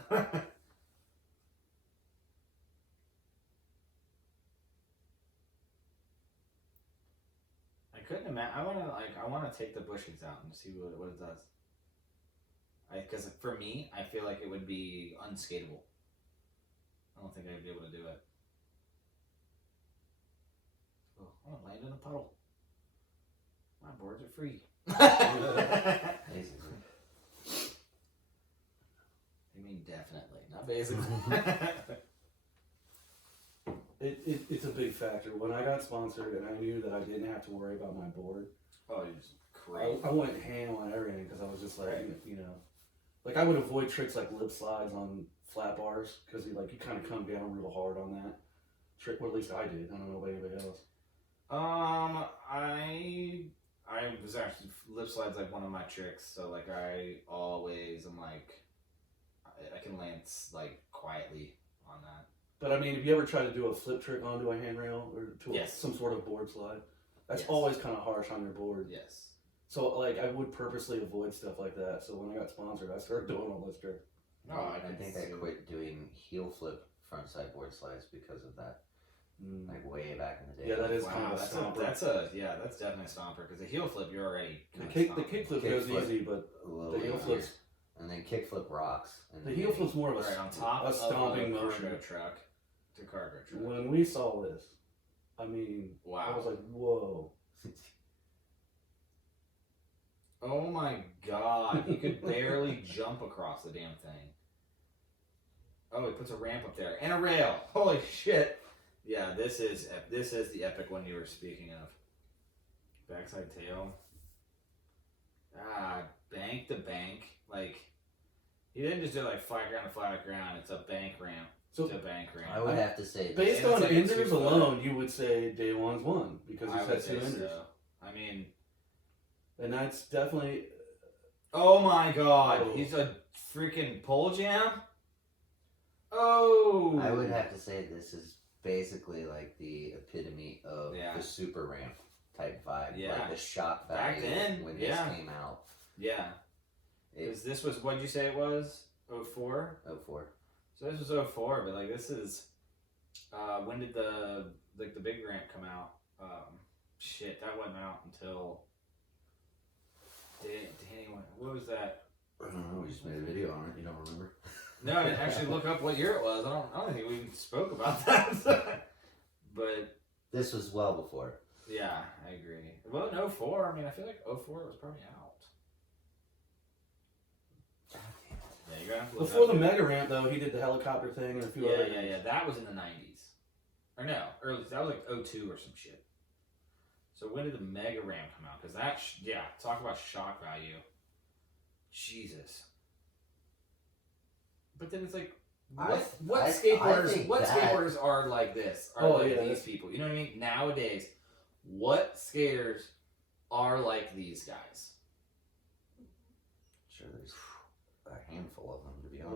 I couldn't imagine. I want to take the bushings out and see what it does. Because for me, I feel like it would be unskateable. I don't think I'd be able to do it. Oh, I'm gonna land in a puddle. My boards are free. Basically. I mean, definitely, not basically. It's a big factor. When I got sponsored and I knew that I didn't have to worry about my board, Oh, you're just crazy. I went ham on everything because I was just like, Right. you know, like I would avoid tricks like lip slides on flat bars because you kind of come down real hard on that trick. Or at least I did. I don't know about anybody else. I was actually lip slides like one of my tricks. So like I always am like I can land like quietly on that. But I mean, if you ever try to do a flip trick onto a handrail or to Yes. some sort of board slide, that's Yes. always kind of harsh on your board. Yes. So like I would purposely avoid stuff like that. So when I got sponsored, I started doing all this tricks. No, I think I quit doing heel flip frontside board slides because of that. Like way back in the day. Yeah, that is Wow, kind of a stomper. that's definitely a stomper because the heel flip you're already The kinda kick stomping. flip goes Kick flip. easy, but A little the heel easier. flips. And then kick flip rocks. And The then heel maybe- flip's more of right on a top of stomping a motion. cargo truck to cargo truck. When we saw this, I mean, I Wow. was like, whoa. Oh my god, he could barely jump across the damn thing. Oh, he puts a ramp up there and a rail. Holy shit! Yeah, this is the epic one you were speaking of. Backside tail. Ah, bank to bank. Like he didn't just do like flat ground to flat ground. It's a bank ramp So to bank ramp. I would have to say this. based And on it's like a enders 2 foot. alone, you would say Daewon's won because I he's would had say 2 enders. so. I mean, And that's definitely oh my god, Oh. he's a freaking pole jam. Oh, I would have to say this is basically like the epitome of Yeah. the super ramp type vibe. Yeah. Like the shock Back value then, when yeah. this came out. Yeah. This was what did you say it was? 04? 04. So this was 04, but like this is when did the big ramp come out? Shit, that wasn't out until Danny what was that? I don't know. We just made a video on it. You don't remember? No, I didn't actually look up what year it was. I don't think we even spoke about that. But This was well before. yeah, I agree. Well, in 04, I mean, I feel like 04 was probably out. Yeah, you're gonna have to look before up. the mega ramp though. He did the helicopter thing and a few other. Yeah. That was in the 90s. Or no, early. That was like 02 or some shit. So when did the mega ramp come out? Because that, talk about shock value. Jesus. But then it's like, what I skateboarders? think What that- skateboarders are like this? Are Oh, like yeah. these people? You know what I mean? Nowadays, what skaters are like these guys? Sure, there's a handful of them, to be Yeah,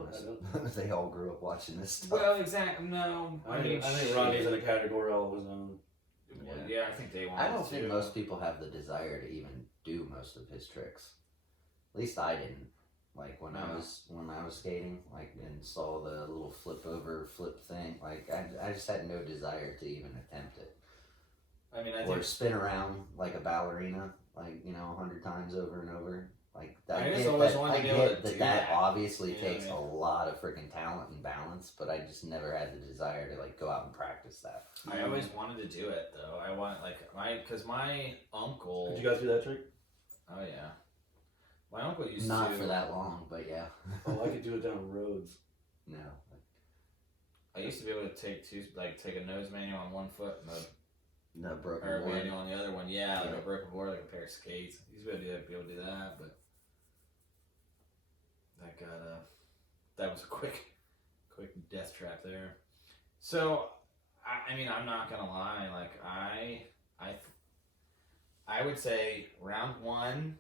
honest. They all grew up watching this stuff. Well, exactly. No, I think Rodney's in a category all of his own. Yeah, I think Daewon. I don't is think too. most people have the desire to even do most of his tricks. At least I didn't. Like when I was skating, like and saw the little flip thing, like I just had no desire to even attempt it. I mean, I Or think spin around like a ballerina, like 100 times over and over. Like I just get always that, wanted to I be able get to do that that. obviously You know what takes I mean? a lot of freaking talent and balance, but I just never had the desire to like go out and practice that. I always wanted to do it though. I want because my uncle. Did you guys do that trick? Oh yeah, my uncle used Not to. for that long, but yeah. Oh, I could do it down roads. No. I used to be able to take a nose manual on one foot and No broken or a board. manual on the other one. Yeah, like a broken board, like a pair of skates. I used to be able to do that, but that was a quick death trap there. So, I mean, I'm not gonna lie. Like I would say round 1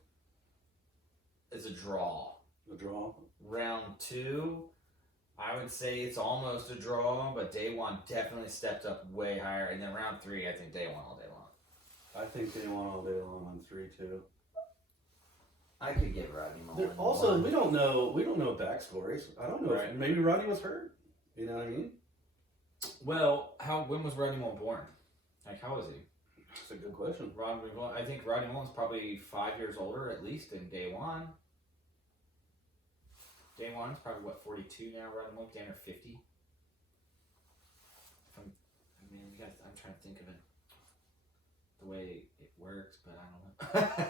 is a draw. A draw. Round 2, I would say it's almost a draw, but Daewon definitely stepped up way higher. And then round 3, I think Daewon all day long. I think they won all day long on 3 too. I could give Rodney Mullen. Also, one. we don't know backstories. I don't know. Right. If maybe Rodney was hurt. You know what I mean? Well, when was Rodney Mullen born? Like, how was he? That's a good question. I think Rodney Mullen's probably 5 years older at least than Daewon. Daewon's probably, 42 now? Rodney Mullen, damn near 50. I'm trying to think of it. The way it works, but I don't know.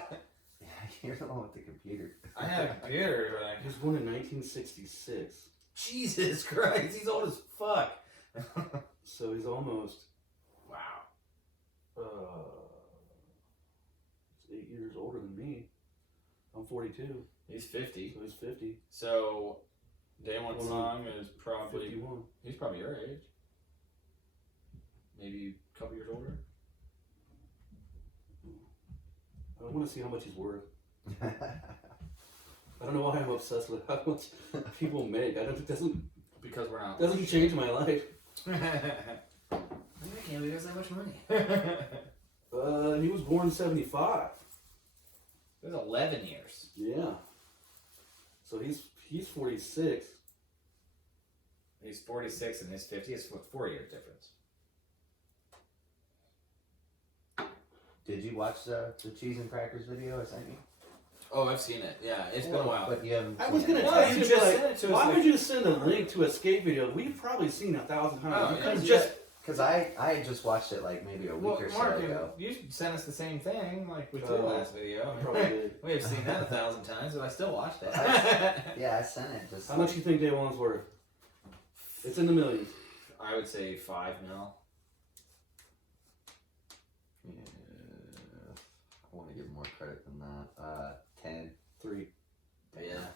Yeah, you're the one with the computer. I have a computer, but He was born in 1966, Jesus Christ, he's old as fuck. so he's almost Wow. he's 8 years older than me. I'm 42, He's 50. so he's 50. So, Daewon Well, Song is probably, 51. he's probably your age. Maybe a couple years older. I want to see how much he's worth. I don't know why I'm obsessed with how much people make. It Because we're not. doesn't change my life. I can't believe he has that much money. He was born in 75. It was 11 years. Yeah. So he's 46. He's 46 and he's 50. It's 4 years difference. Did you watch the cheese and crackers video I sent you? Oh, I've seen it. Yeah, it's been a while. But you haven't. I was seen gonna it. tell you you, just like, sent it to us, why like- would you send a link to a skate video we've probably seen 1,000 times? Oh, You yeah. could've Just because I had just watched it like maybe a week Well, or so Mark, ago. you sent us the same thing like we did Oh, last video. probably did. We have seen that 1,000 times, but I still watched it. Yeah, I sent it. Just How much you think Daewon's worth? It's in the millions. I would say 5 mil. Yeah, I want to give more credit than that. 10. 3. But yeah,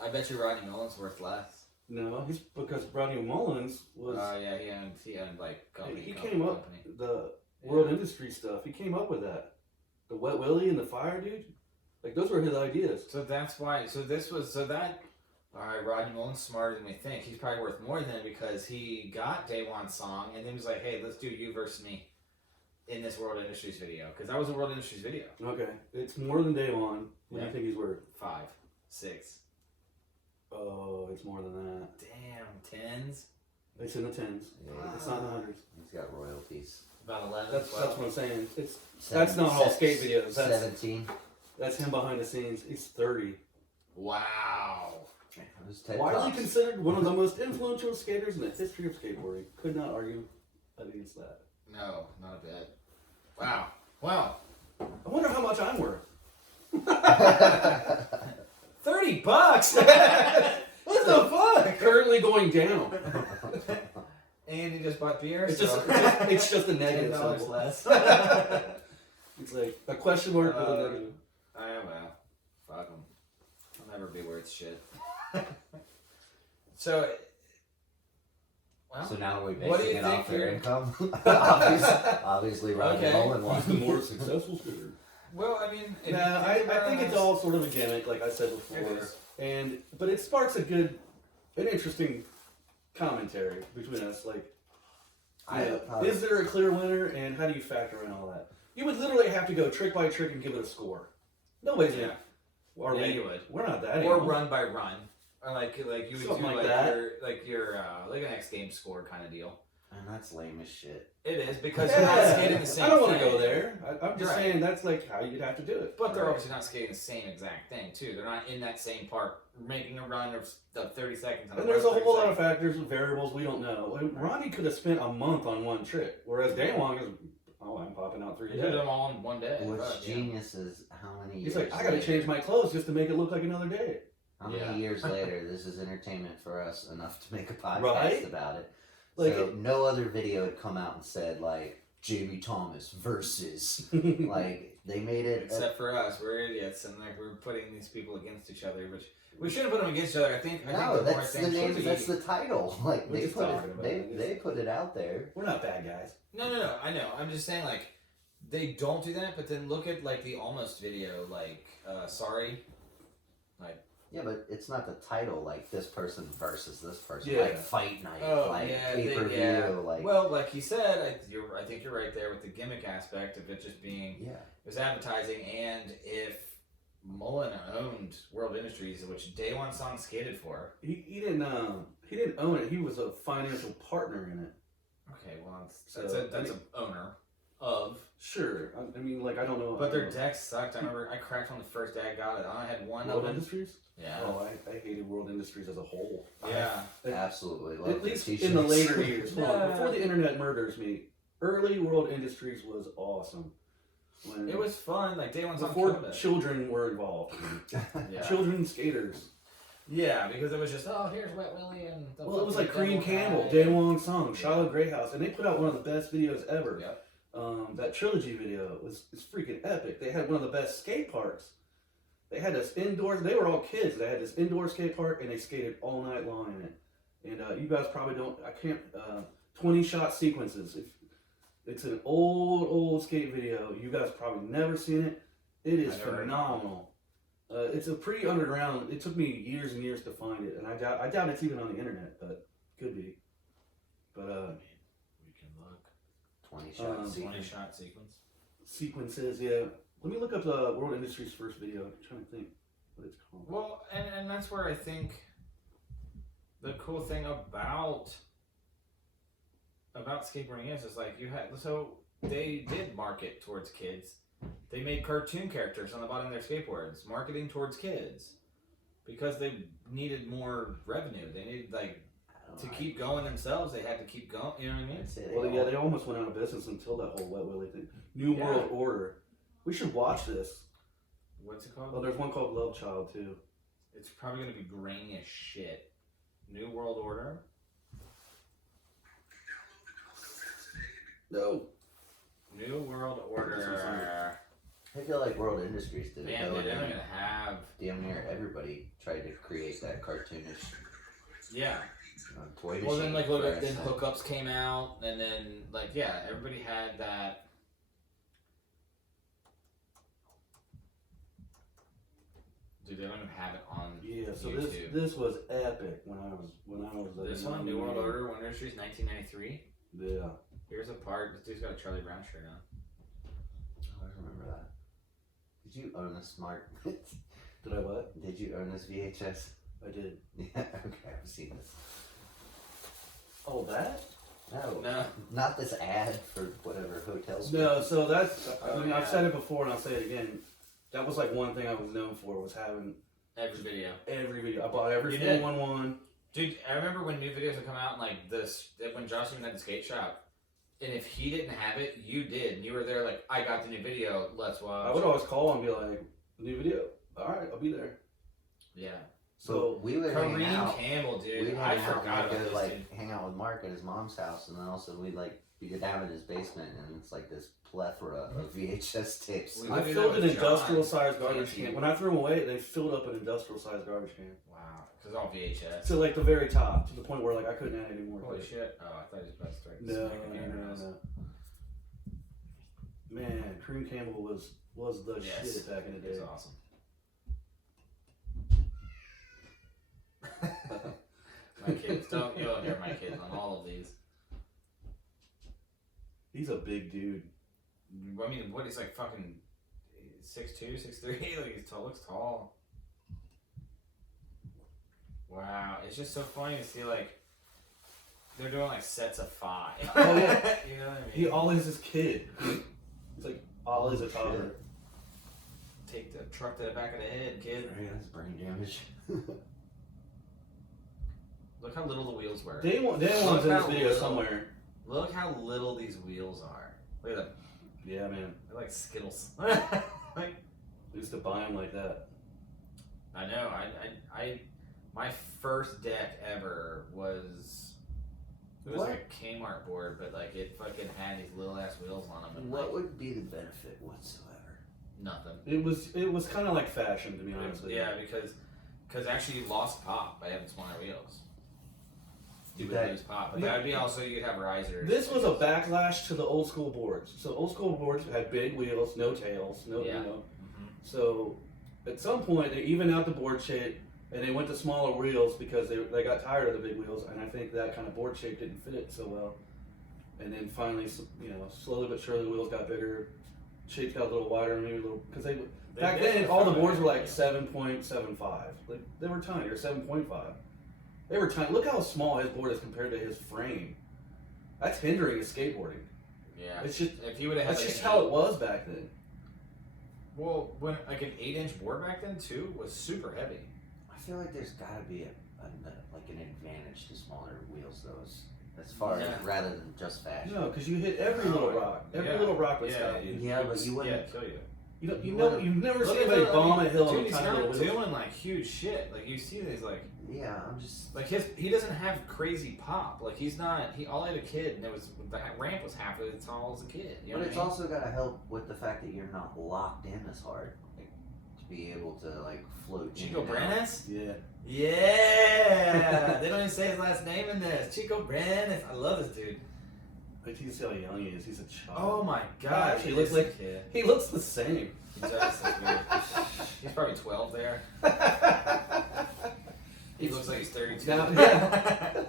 I bet you Rodney Mullen's worth less. No, he's because Rodney Mullins was Yeah, he owned like company. he company, came up company. the world industry stuff. He came up with that. The Wet Willie and the Fire Dude. Like those were his ideas. So that's why. All right, Rodney Mullen's smarter than we think. He's probably worth more than it because he got Daewon Song and then he was like, "Hey, let's do you versus me in this World Industries video," because that was a World Industries video. Okay, it's more than Daewon. What do Yeah. you think he's worth? 5, 6. Oh, it's more than that. Damn, tens. It's in the tens. Yeah. It's not in the hundreds. He's got royalties. About 11. That's 12. what I'm saying. That's not all skate videos. That's 17. That's him behind the scenes. He's 30. Wow. It was Ted Widely Cox. considered one of the most influential skaters in the history of skateboarding. Could not argue against that. No, not a bit. Wow. Well, I wonder how much I'm worth. $30. What the fuck? Currently going down. And he just bought beer. It's so it's just a negative $10 symbol. less. It's like a question mark with a negative. Well, fuck him. I'll never be worth shit. So, well, So now we're What do basing you it off think their you're- income. obviously, Rodney Okay. Mullen won. He's the more successful skater. well, I mean, if Nah, you I think it's all sort of a gimmick, like I said It before. is. But it sparks an interesting commentary between us. Like, is there a clear winner, and how do you factor in all that? You would literally have to go trick by trick and give it a score. Nobody's Yeah. Or Yeah, we, you would. We're not that. or anymore. run by run, or like you would Something do like that. your like an X Games score kind of deal. And that's lame as shit. It is because you're not skating the same. I don't want to thing. go there. I'm just Right. saying that's like how you'd have to do it. But they're Right. obviously not skating the same exact thing too. They're not in that same park making a run of 30 seconds. And there's a whole lot of factors and variables we don't know. Like, Ronnie could have spent a month on one trick, whereas Daewon is, I'm popping out 3 He days. did them all in one day. What's Right, yeah. genius is how many He's years like, I got to later- change my clothes just to make it look like another day. How many Yeah. years later, this is entertainment for us enough to make a podcast Right? about it. Like, so no other video had come out and said like Jamie Thomas versus like they made it. Except for us, we're idiots, and like we're putting these people against each other, which we shouldn't put them against each other. I think No, the more that's the things name. should be- That's the title. Like We're they just put talking it. about it. They put it out there. we're not bad guys. No, I know. I'm just saying, like, they don't do that, but then look at, like, the Almost video, like, sorry. Yeah, but it's not the title. Like this person versus this person. Yeah. Like fight night. Oh, like yeah, pay per view. yeah. Like Well, like he said, I think you're right there with the gimmick aspect of it just being, yeah. it was advertising, and if Mullen owned World Industries, which Daewon Song skated for. He didn't own it. He was a financial partner in it. Okay, well, So, that's an owner of. Sure. I mean, like, I don't know. But their decks sucked. I remember I cracked on the first day I got it. I had one World of them. Industries? Yeah. Oh, I hated World Industries as a whole. Yeah. Absolutely. Love At the least t-shirts. in the later years. Hold on, Yeah. before the internet murders me, early World Industries was awesome. When, It was fun. Like Daewon Song before killed it. children were involved. Yeah. Children skaters. Yeah, because it was just, oh, here's Wet Willie and. the Well, it was fucking like Cream devil Campbell, guy. Daewon Song, Yeah. Charlotte Greyhouse, and they put out one of the best videos ever. Yep. That trilogy video is freaking epic. They had one of the best skate parks. They had this indoor. They were all kids. They had this indoor skate park, and they skated all night long in it. And you guys probably don't. I can't. 20-shot sequences. If it's an old skate video, you guys probably never seen it. It is I never heard of it. phenomenal. It's a pretty underground. It took me years and years to find it, and I doubt it's even on the internet, but could be. But We can look. 20 shots. 20-shot sequence. sequences, yeah. Let me look up the World Industries first video. I'm trying to think what it's called. Well, and that's where I think the cool thing about skateboarding is like you had, so they did market towards kids. They made cartoon characters on the bottom of their skateboards, marketing towards kids, because they needed more revenue. They needed to keep going themselves. They had to keep going. You know what I mean? I'd say Well, yeah, they almost went out of business until that whole Wet Willie thing. New Yeah. World Order. We should watch this. What's it called? Oh, there's one called Love Child too. It's probably gonna be grainy as shit. New World Order. No. New World Order. I feel like World Industries did it. Man, though, they're and gonna have. damn near everybody tried to create that cartoonish Yeah. toy Well, then machine look, for then us. hookups came out, and then everybody had that. Dude, they don't even have it on Yeah, so YouTube. this was epic when I was This one, New World Order, Wonder Industries, 1993. Yeah. Here's a part. This dude's got a Charlie Brown shirt on. Oh, I remember that. Did you own this, Mark? Did I what? Did you own this VHS? I did. Yeah, okay, I've seen this. Oh, that? No. Not this ad for whatever hotels. No, so that's, I mean, yeah. I've said it before and I'll say it again. That was like one thing I was known for, was having Every video. every video. I bought every You did? 411. Dude, I remember when new videos would come out, and like this, when Josh even had the skate shop, and if he didn't have it, you did, and you were there like, I got the new video, let's watch. I would always call and be like, new video. All right, I'll be there. Yeah. So we would hang Kareem out. Campbell, dude. We'd I hang out forgot and about go this, like dude. hang out with Mark at his mom's house, and then also we'd like be down in his basement, and it's like this plethora of VHS tapes. We I would do filled that an with industrial John. sized garbage Canteen. can. When I threw them away, they filled up an industrial sized garbage can. Wow. Because all VHS. To like the very top, to the point where like I couldn't add any more. Holy to it. shit. Oh, I thought he was about to start No, smacking me in the nose. Man, Kareem Campbell was the Yes. shit back in the It's day. awesome. My kids don't. You'll hear my kids on all of these. He's a big dude. I mean, what he's like fucking 6'2", 6'3", like he's tall, looks tall. Wow, it's just so funny to see like they're doing like sets of 5. Oh, yeah. You know what I mean? He always is kid. He's like always a toddler. Take the truck to the back of the head, kid. Right, that's brain damage. Look how little the wheels were. Daewon's in Look this how video little- somewhere. Look how little these wheels are. Look at them. Yeah, man. They're like Skittles. like, I used to buy him like that. I know. I my first deck ever was It was like a Kmart board, but like it fucking had these little ass wheels on them. And What like, would be the benefit whatsoever? nothing. It was kind of like fashion, to be honest with you. Yeah, because actually you lost pop by having smaller wheels. You would That- lose pop, but that would be also you'd have risers. This was a backlash to the old school boards. So old school boards had big wheels, no tails, no, Yeah. you know. Mhm. So at some point they evened out the board shape and they went to smaller wheels because they got tired of the big wheels, and I think that kind of board shape didn't fit it so well. And then finally, you know, slowly but surely the wheels got bigger, shapes got a little wider, maybe a little because back then definitely all the found boards that were like area. 7.75. Like they were tiny, or 7.5. They were tiny. Look how small his board is compared to his frame. That's hindering his skateboarding. Yeah. It's just if you would have had that's like just an how eight- it was back then. Well, when like an 8-inch board back then too was super heavy. I feel like there's got to be like an advantage to smaller wheels, though, as far Yeah. as rather than just fashion. No, because you hit every little rock. Every Yeah. little rock would Yeah, stop you. Yeah, but you Yeah, wouldn't. kill you. You've never Look seen at anybody the- bomb a hill Dude, on he's tiny not little wheels. doing like huge shit. Like you see these like Yeah, I'm just. he doesn't have crazy pop. Like he's not. He all had a kid, and the ramp was half as tall as a kid. You know But what it's I mean? also got to help with the fact that you're not locked in as hard, like, to be able to like float. Chico in and out. Brenes? Yeah. Yeah, they don't even say his last name in this. Chico Brenes. I love this dude. Like you see how young he is. He's a child. Oh my god, He looks like- kid. He looks the same. He does look weird. He's probably 12 there. He looks like he's 32. Now, yeah.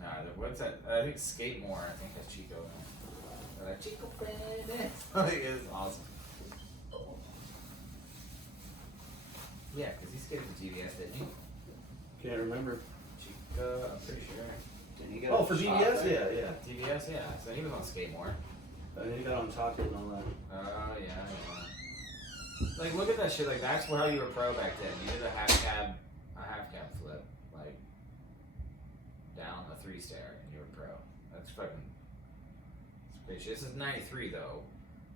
Nah, what's that? I think Skate More. I think that's Chico. Chico Brenes. I think it's awesome. Yeah, because he skated for TBS, didn't he? Can't remember. Chico, I'm pretty sure. Didn't you get Oh, a for shot DBS? there? Yeah, yeah. TBS, yeah. So he was on Skate More. And he got on chocolate and all that. Oh, yeah. Like, look at that shit. Like, that's how you were pro back then. You did a half cab flip, like, down a 3-stair, and you were pro. That's fucking. That's crazy. This is 93, though.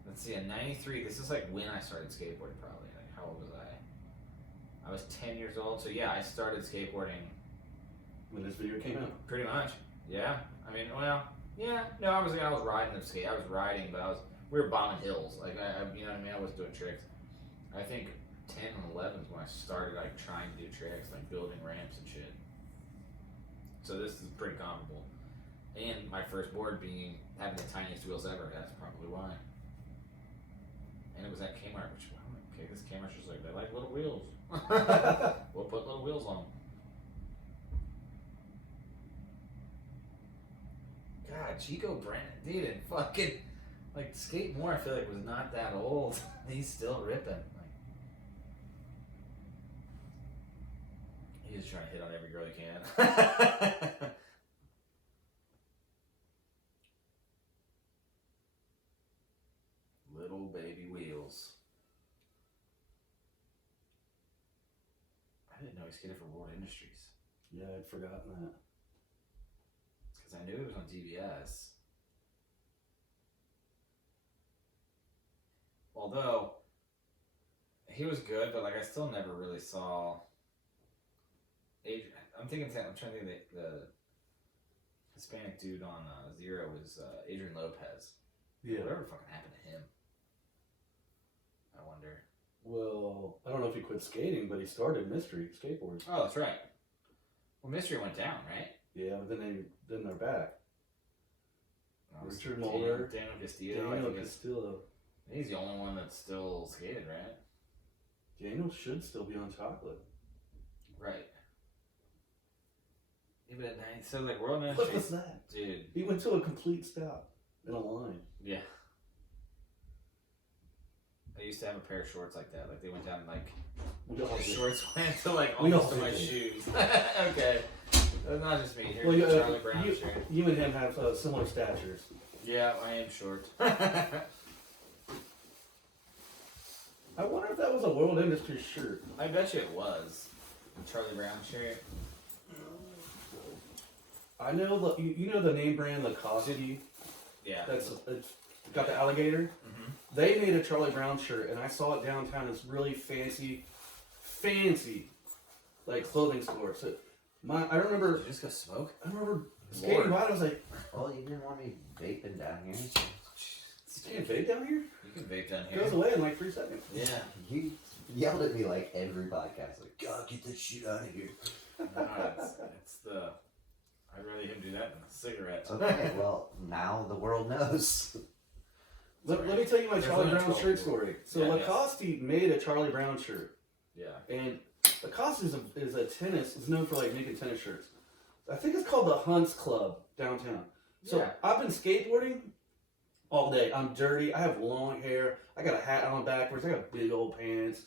Let's see, in 93, this is like when I started skateboarding, probably. Like, how old was I? I was 10 years old, so yeah, I started skateboarding When this video came out. pretty much. Yeah. I mean, well, yeah. No, I was riding the skate. I was riding, but we were bombing hills. Like, you know what I mean? I was doing tricks. I think 10 and 11 is when I started, like, trying to do tricks, like building ramps and shit. So this is pretty comparable. And my first board having the tiniest wheels ever, that's probably why. And it was at Kmart, which, okay, this Kmart's just like, they like little wheels. We'll put little wheels on them. God, Chico Brenes, dude, and fucking, like, Skate More, I feel like, was not that old. He's still ripping. Like, he's just trying to hit on every girl he can. Little baby wheels. I didn't know he skated for World Industries. Yeah, I'd forgotten that. Because I knew he was on DBS. Although, he was good, but like I still never really saw Adrian. I'm trying to think of the Hispanic dude on Zero was Adrian Lopez. Yeah. Whatever fucking happened to him? I wonder. Well, I don't know if he quit skating, but he started Mystery Skateboards. Oh, that's right. Well, Mystery went down, right? Yeah, but then they're back. That was Richard Moeller, Daniel Castillo. I Daniel think Castillo. he's the only one that's still skated, right? Daniel should still be on chocolate. Right. Even at 9, so like World What Industries, was that? dude. He went to a complete stop in a line. Yeah. I used to have a pair of shorts like that. Like they went down like We all the did. shorts went to like We almost all to my did. shoes. Okay. That's not just me. Here's Well, the Charlie Brown you, shirt. you and him have similar statures. Yeah, I am short. I wonder if that was a World Industries shirt. I bet you it was. The Charlie Brown shirt. I know you know the name brand Lacoste. Yeah. That's it's got the alligator. Mm-hmm. They made a Charlie Brown shirt, and I saw it downtown. It's really fancy like clothing store. So I remember Did you just go smoke? I remember skating by. I was like, Well, you didn't want me vaping down here. "You can vape down here?" You can vape down It here. goes away in like 3 seconds. Yeah. You yelled at me like every podcast, like, God, get this shit out of here. No, it's the. I'd rather him do that than a cigarette. Okay, well, now the world knows. Let me tell you my There's Charlie only Brown 12 shirt people. story. So Yeah, Lacoste made a Charlie Brown shirt, Yeah. and Lacoste is a tennis is known for like making tennis shirts. I think it's called the Hunts Club downtown. So Yeah. I've been skateboarding all day. I'm dirty. I have long hair. I got a hat on backwards. I got big old pants,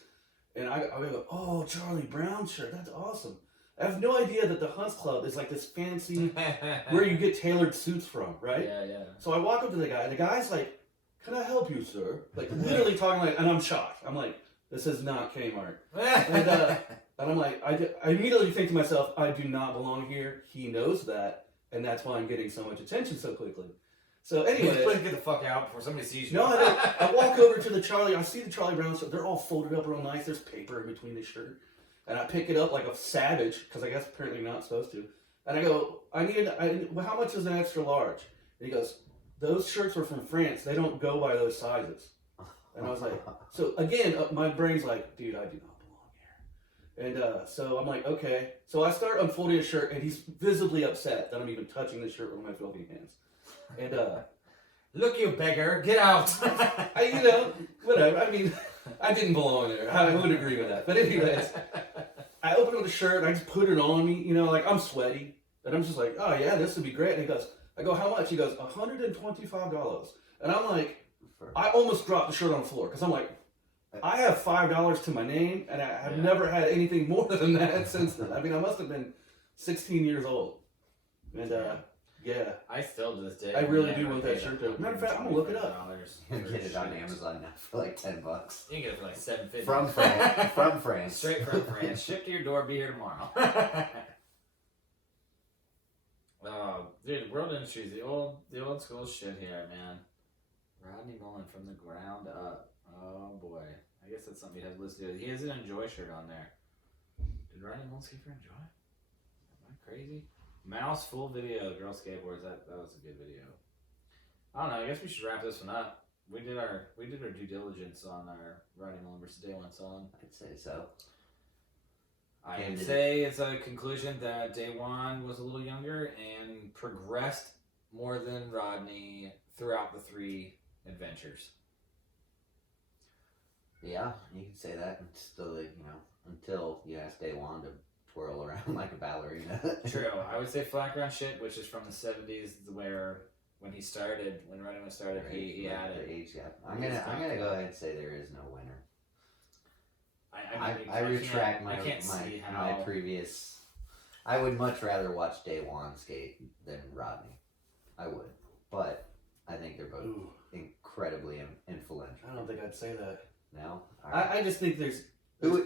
and I go, oh, Charlie Brown shirt. That's awesome. I have no idea that the Hunts Club is like this fancy where you get tailored suits from, right? Yeah, yeah. So I walk up to the guy, and the guy's like, "Can I help you, sir?" Like literally talking like, and I'm shocked. I'm like, "This is not Kmart." And I'm like, I immediately think to myself, I do not belong here. He knows that, and that's why I'm getting so much attention so quickly. So anyway, Please get the fuck out before somebody sees you. no, I don't. I walk over to the Charlie. I see the Charlie Brown shirt. They're all folded up real nice. There's paper in between the shirt, and I pick it up like a savage because I guess apparently you're not supposed to. And I go, well, how much is an extra large? And he goes, those shirts were from France. They don't go by those sizes. And I was like, so again, my brain's like, dude, I do not belong here. And so I'm like, okay. So I start unfolding a shirt, and he's visibly upset that I'm even touching the shirt with my filthy hands. And Look, you beggar, get out. whatever. I mean, I didn't belong there. I would agree with that. But anyways, I open up the shirt, and I just put it on me. Like I'm sweaty. And I'm just like, oh yeah, this would be great. And I go, how much? He goes, $125. And I'm like, I almost dropped the shirt on the floor because I'm like, I have $5 to my name, and I have never had anything more than that since then. I mean, I must have been 16 years old. And yeah, I still to this day. I really never do want that paid shirt, though. Matter of fact, I'm gonna look it up. You can get it on Amazon now for like $10. You can get it for like $7.50 From France. From France. Straight from France. Shipped to your door. Be here tomorrow. Dude, World Industries, the old school shit here, man. Rodney Mullen from the ground up. Oh boy, I guess that's something you have listed. He has an Enjoy shirt on there. Did Rodney Mullen skate for Enjoy? Am I crazy? Mouse full video, girl skateboards. That was a good video. I don't know. I guess we should wrap this one up. We did our due diligence on our Rodney Mullen versus Daewon Song. I'd say so. I would say it's a conclusion that Daewon was a little younger and progressed more than Rodney throughout the 3 adventures. Yeah, you can say that. And still, until you ask Daewon to twirl around like a ballerina. True. I would say flat ground shit, which is from the 70s, where when Rodney started, he had the it. age gap. I'm gonna go ahead and say there is no winner. I retract my see how. my previous. I would much rather watch Daewon skate than Rodney. I would, but I think they're both incredibly influential. I don't think I'd say that. No, I just think there's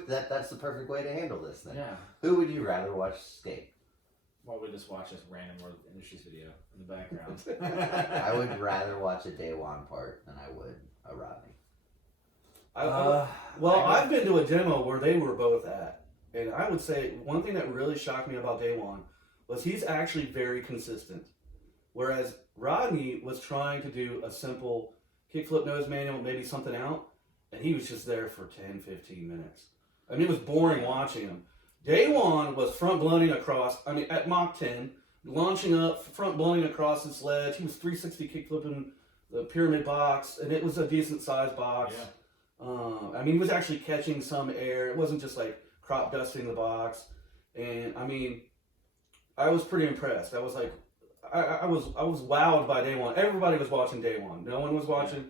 that's the perfect way to handle this. Then, Yeah. Who would you rather watch skate? Well, we just watch this random World Industries video in the background. I would rather watch a Daewon part than I would a Rodney. I've been to a demo where they were both at, and I would say one thing that really shocked me about Daewon was he's actually very consistent, whereas Rodney was trying to do a simple kickflip nose manual, maybe something out, and he was just there for 10, 15 minutes. I mean, it was boring watching him. Daewon was front blunting across, at Mach 10, launching up, front blunting across his ledge. He was 360 kickflipping the pyramid box, and it was a decent sized box. Yeah. He was actually catching some air. It wasn't just like crop dusting the box. And I was pretty impressed. I was like, I was wowed by Daewon. Everybody was watching Daewon. No one was watching.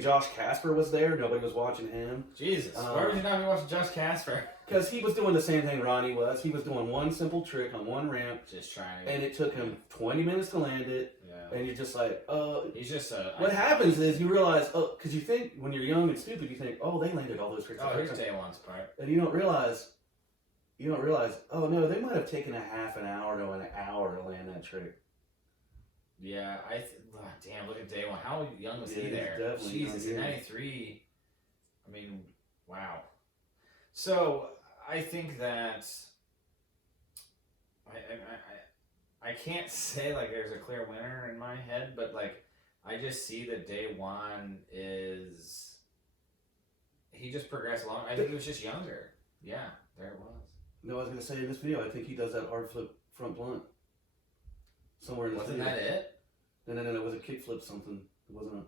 Josh Casper was there. Nobody was watching him. Jesus, why would you not be watching Josh Casper? Because he was doing the same thing Ronnie was. He was doing one simple trick on one ramp. Just trying. And it took him 20 minutes to land it. Yeah. And you're just like, He's just what happens is you realize, because you think, when you're young and stupid, you think, they landed all those tricks. Oh, here's Daewon's part. And you don't realize, oh no, they might have taken a half an hour to an hour to land that trick. Yeah, damn, look at Daewon. How young was he he's there? definitely Jesus, young, in yeah. 93. Wow. So, I think that I can't say like there's a clear winner in my head, but like I just see that Daewon is he just progressed along. I think he was just younger. Yeah, there it was. No, I was gonna say in this video, I think he does that hard flip front blunt. Somewhere in this Wasn't video. that it? No, it was a kick flip something. It wasn't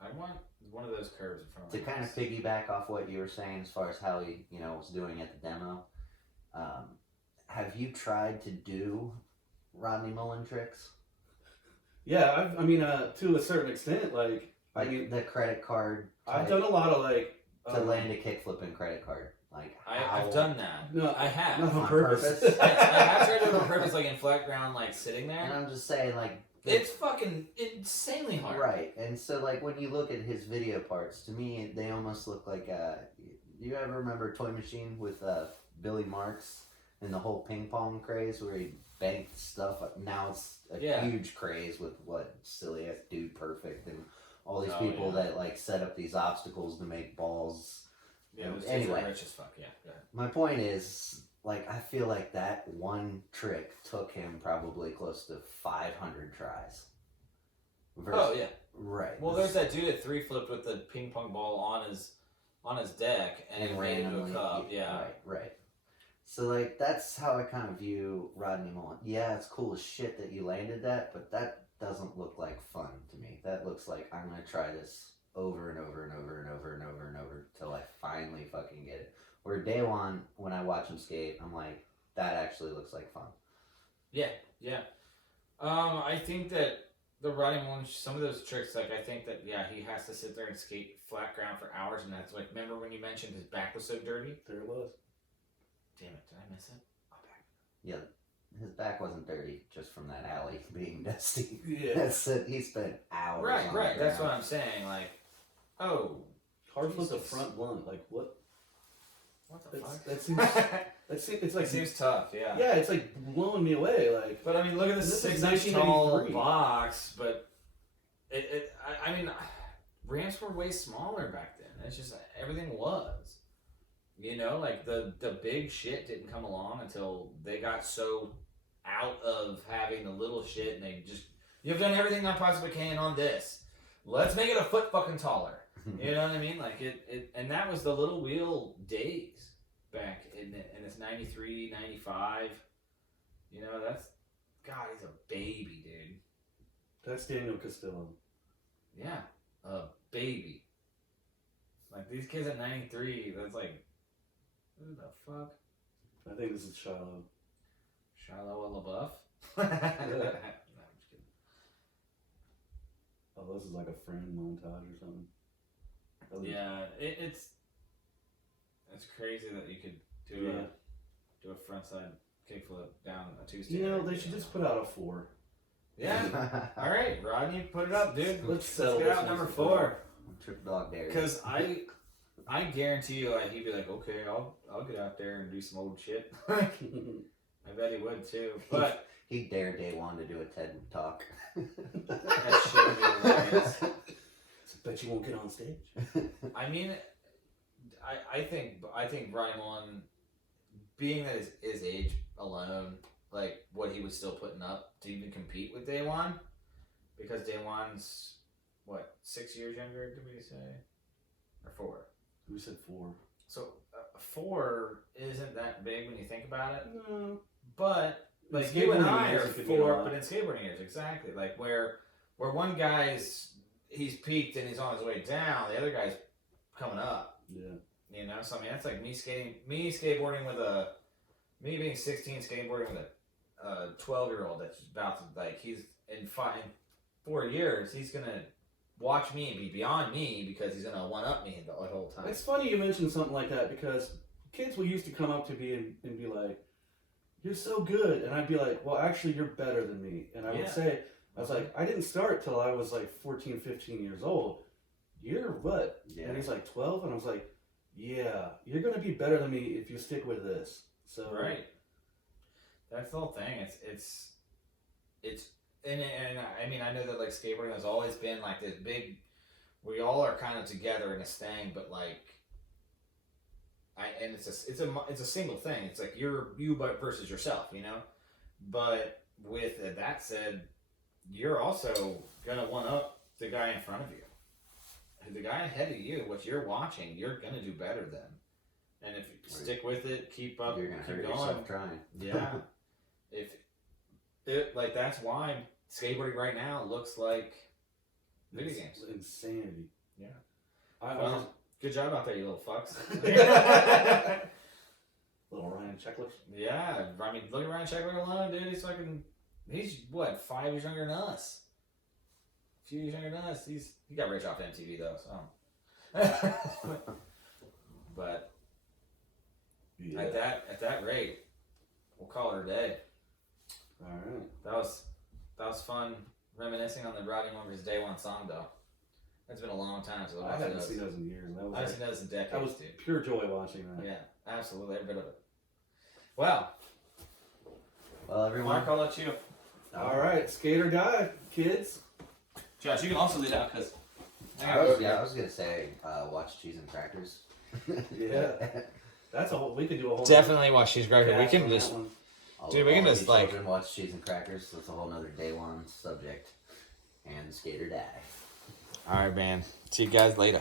I want one of those curves in front of To my kind of house. piggyback off what you were saying as far as how he, was doing at the demo, have you tried to do Rodney Mullen tricks? Yeah, I mean, to a certain extent, like I Like mean, the credit card I've type done a lot of like to land a kickflip and credit card. Like I've done that. No, I have. not on on purpose. purpose? I have tried to do it on purpose, like in flat ground, like sitting And there. I'm just saying, like, It's fucking insanely hard. right. And so, like, when you look at his video parts, to me, they almost look like. You ever remember Toy Machine with Billy Marks and the whole ping pong craze where he banked stuff? Now it's a Yeah. huge craze with what silly ass Dude Perfect and all these Oh, people yeah. that like set up these obstacles to make balls. Yeah, those Anyway. dudes are rich as fuck. Yeah, go ahead. My point is, like, I feel like that one trick took him probably close to 500 tries. Oh yeah. Right. Well, there's that dude that three flipped with the ping pong ball on his deck and it ran into a cup. Yeah. Right. So, like, that's how I kind of view Rodney Mullen. Yeah, it's cool as shit that you landed that, but that doesn't look like fun to me. That looks like I'm going to try this over and over and over and over and over and over till I finally fucking get it. Where Daewon, when I watch him skate, I'm like, that actually looks like fun. Yeah. I think that the Rodney Mullen, some of those tricks, like I think that he has to sit there and skate flat ground for hours, and that's like, remember when you mentioned his back was so dirty? There it was. Damn it, did I miss it? Oh, back. Yeah, his back wasn't dirty just from that alley being dusty. Yeah. That's it. He spent hours. Right. on That's the what ground. I'm saying. Like, oh, Hard flip the Jesus. front blunt. Like what? what the fuck? That seems. That seems. It's like It seems tough. Yeah. Yeah, it's like blowing me away. Like But I mean, look at This this is 6-inch tall 1983. box. But I mean, ramps were way smaller back then. It's just everything was. You know, like the big shit didn't come along until they got so out of having the little shit, and they just, you've done everything I possibly can on this. Let's make it a foot fucking taller. You know what I mean? Like it and that was the little wheel days back in it's 93, 95. You know, that's, God, he's a baby, dude. that's Daniel Castillo. Yeah, a baby. Like these kids at 93, that's like, who the fuck? I think this is Shiloh. Shiloh LaBeouf? No, I'm just kidding. Oh, this is like a friend montage or something. That was- Yeah, it's crazy that you could do Yeah. a frontside kickflip down a two-step. You know, they should just put out a 4. Yeah. All right, Rodney, put it up, dude. Let's Let's settle get this out once number and for 4. Trip dog dare. Because I guarantee you, like, he'd be like, okay, I'll get out there and do some old shit. I bet he would too. But He dared Daewon to do a TED talk. that shit would be hilarious. Bet you won't get on stage. I mean, I think Rodney Mullen, being that his age alone, like what he was still putting up to even compete with Daewon, because Daewon's what, 6 years younger? Did we say, or 4? We said 4. So 4 isn't that big when you think about it. No. But In like you and skateboarding I years, are it could be a 4, lot. but in skateboarding years, exactly. Like where one guy's he's peaked and he's on his way down, the other guy's coming up. Yeah. You know, so I mean that's like me skateboarding with me being 16 skateboarding with a 12-year-old that's about to, like, he's in 4 years he's gonna watch me and be beyond me because he's gonna one up me the whole time. It's funny you mentioned something like that because kids will used to come up to me and be like, "You're so good," and I'd be like, "Well, actually, you're better than me." And I would Yeah. say, I was like, I didn't start till I was like 14, 15 years old. You're what? Yeah. And he's like 12, and I was like, yeah, you're gonna be better than me if you stick with this. So Right. That's the whole thing. It's and I mean I know that like skateboarding has always been like this big. We all are kind of together in this thing, but like and it's a single thing. It's like you but versus yourself, you know. But with that said, you're also gonna one up the guy in front of you. The guy ahead of you, what you're watching, you're gonna do better than. And if you stick with it, keep up, You're gonna keep hurt going. yourself trying. Yeah. Like that's why skateboarding right now looks like video games. Insanity. Yeah. Well, Good job out there, you little fucks. little Ryan checklist. Yeah, I mean, look at Ryan Sheckler alone, dude. He's what, 5 years younger than us? A few years younger than us. He got rich off MTV though, so. But Yeah. at that rate, we'll call it a day. All right. That was fun reminiscing on the Rodney Mullen versus Daewon Song though. It's been a long time since I haven't seen those in years. I haven't seen those in decades. That was dude. pure joy watching that. Yeah, absolutely, every bit of it. Well, everyone. Mark, I'll let you. All right, skate or die, kids. Josh, you can also lead out because. I was gonna say, watch Cheese and Crackers. Yeah. That's a whole. We could do a whole. Definitely watch Cheese Cracker. We cast can on just. that one. Dude, we can All just, you like- children watch Cheese and Crackers. That's a whole nother day one subject. And skate or die. All right, man. See you guys later.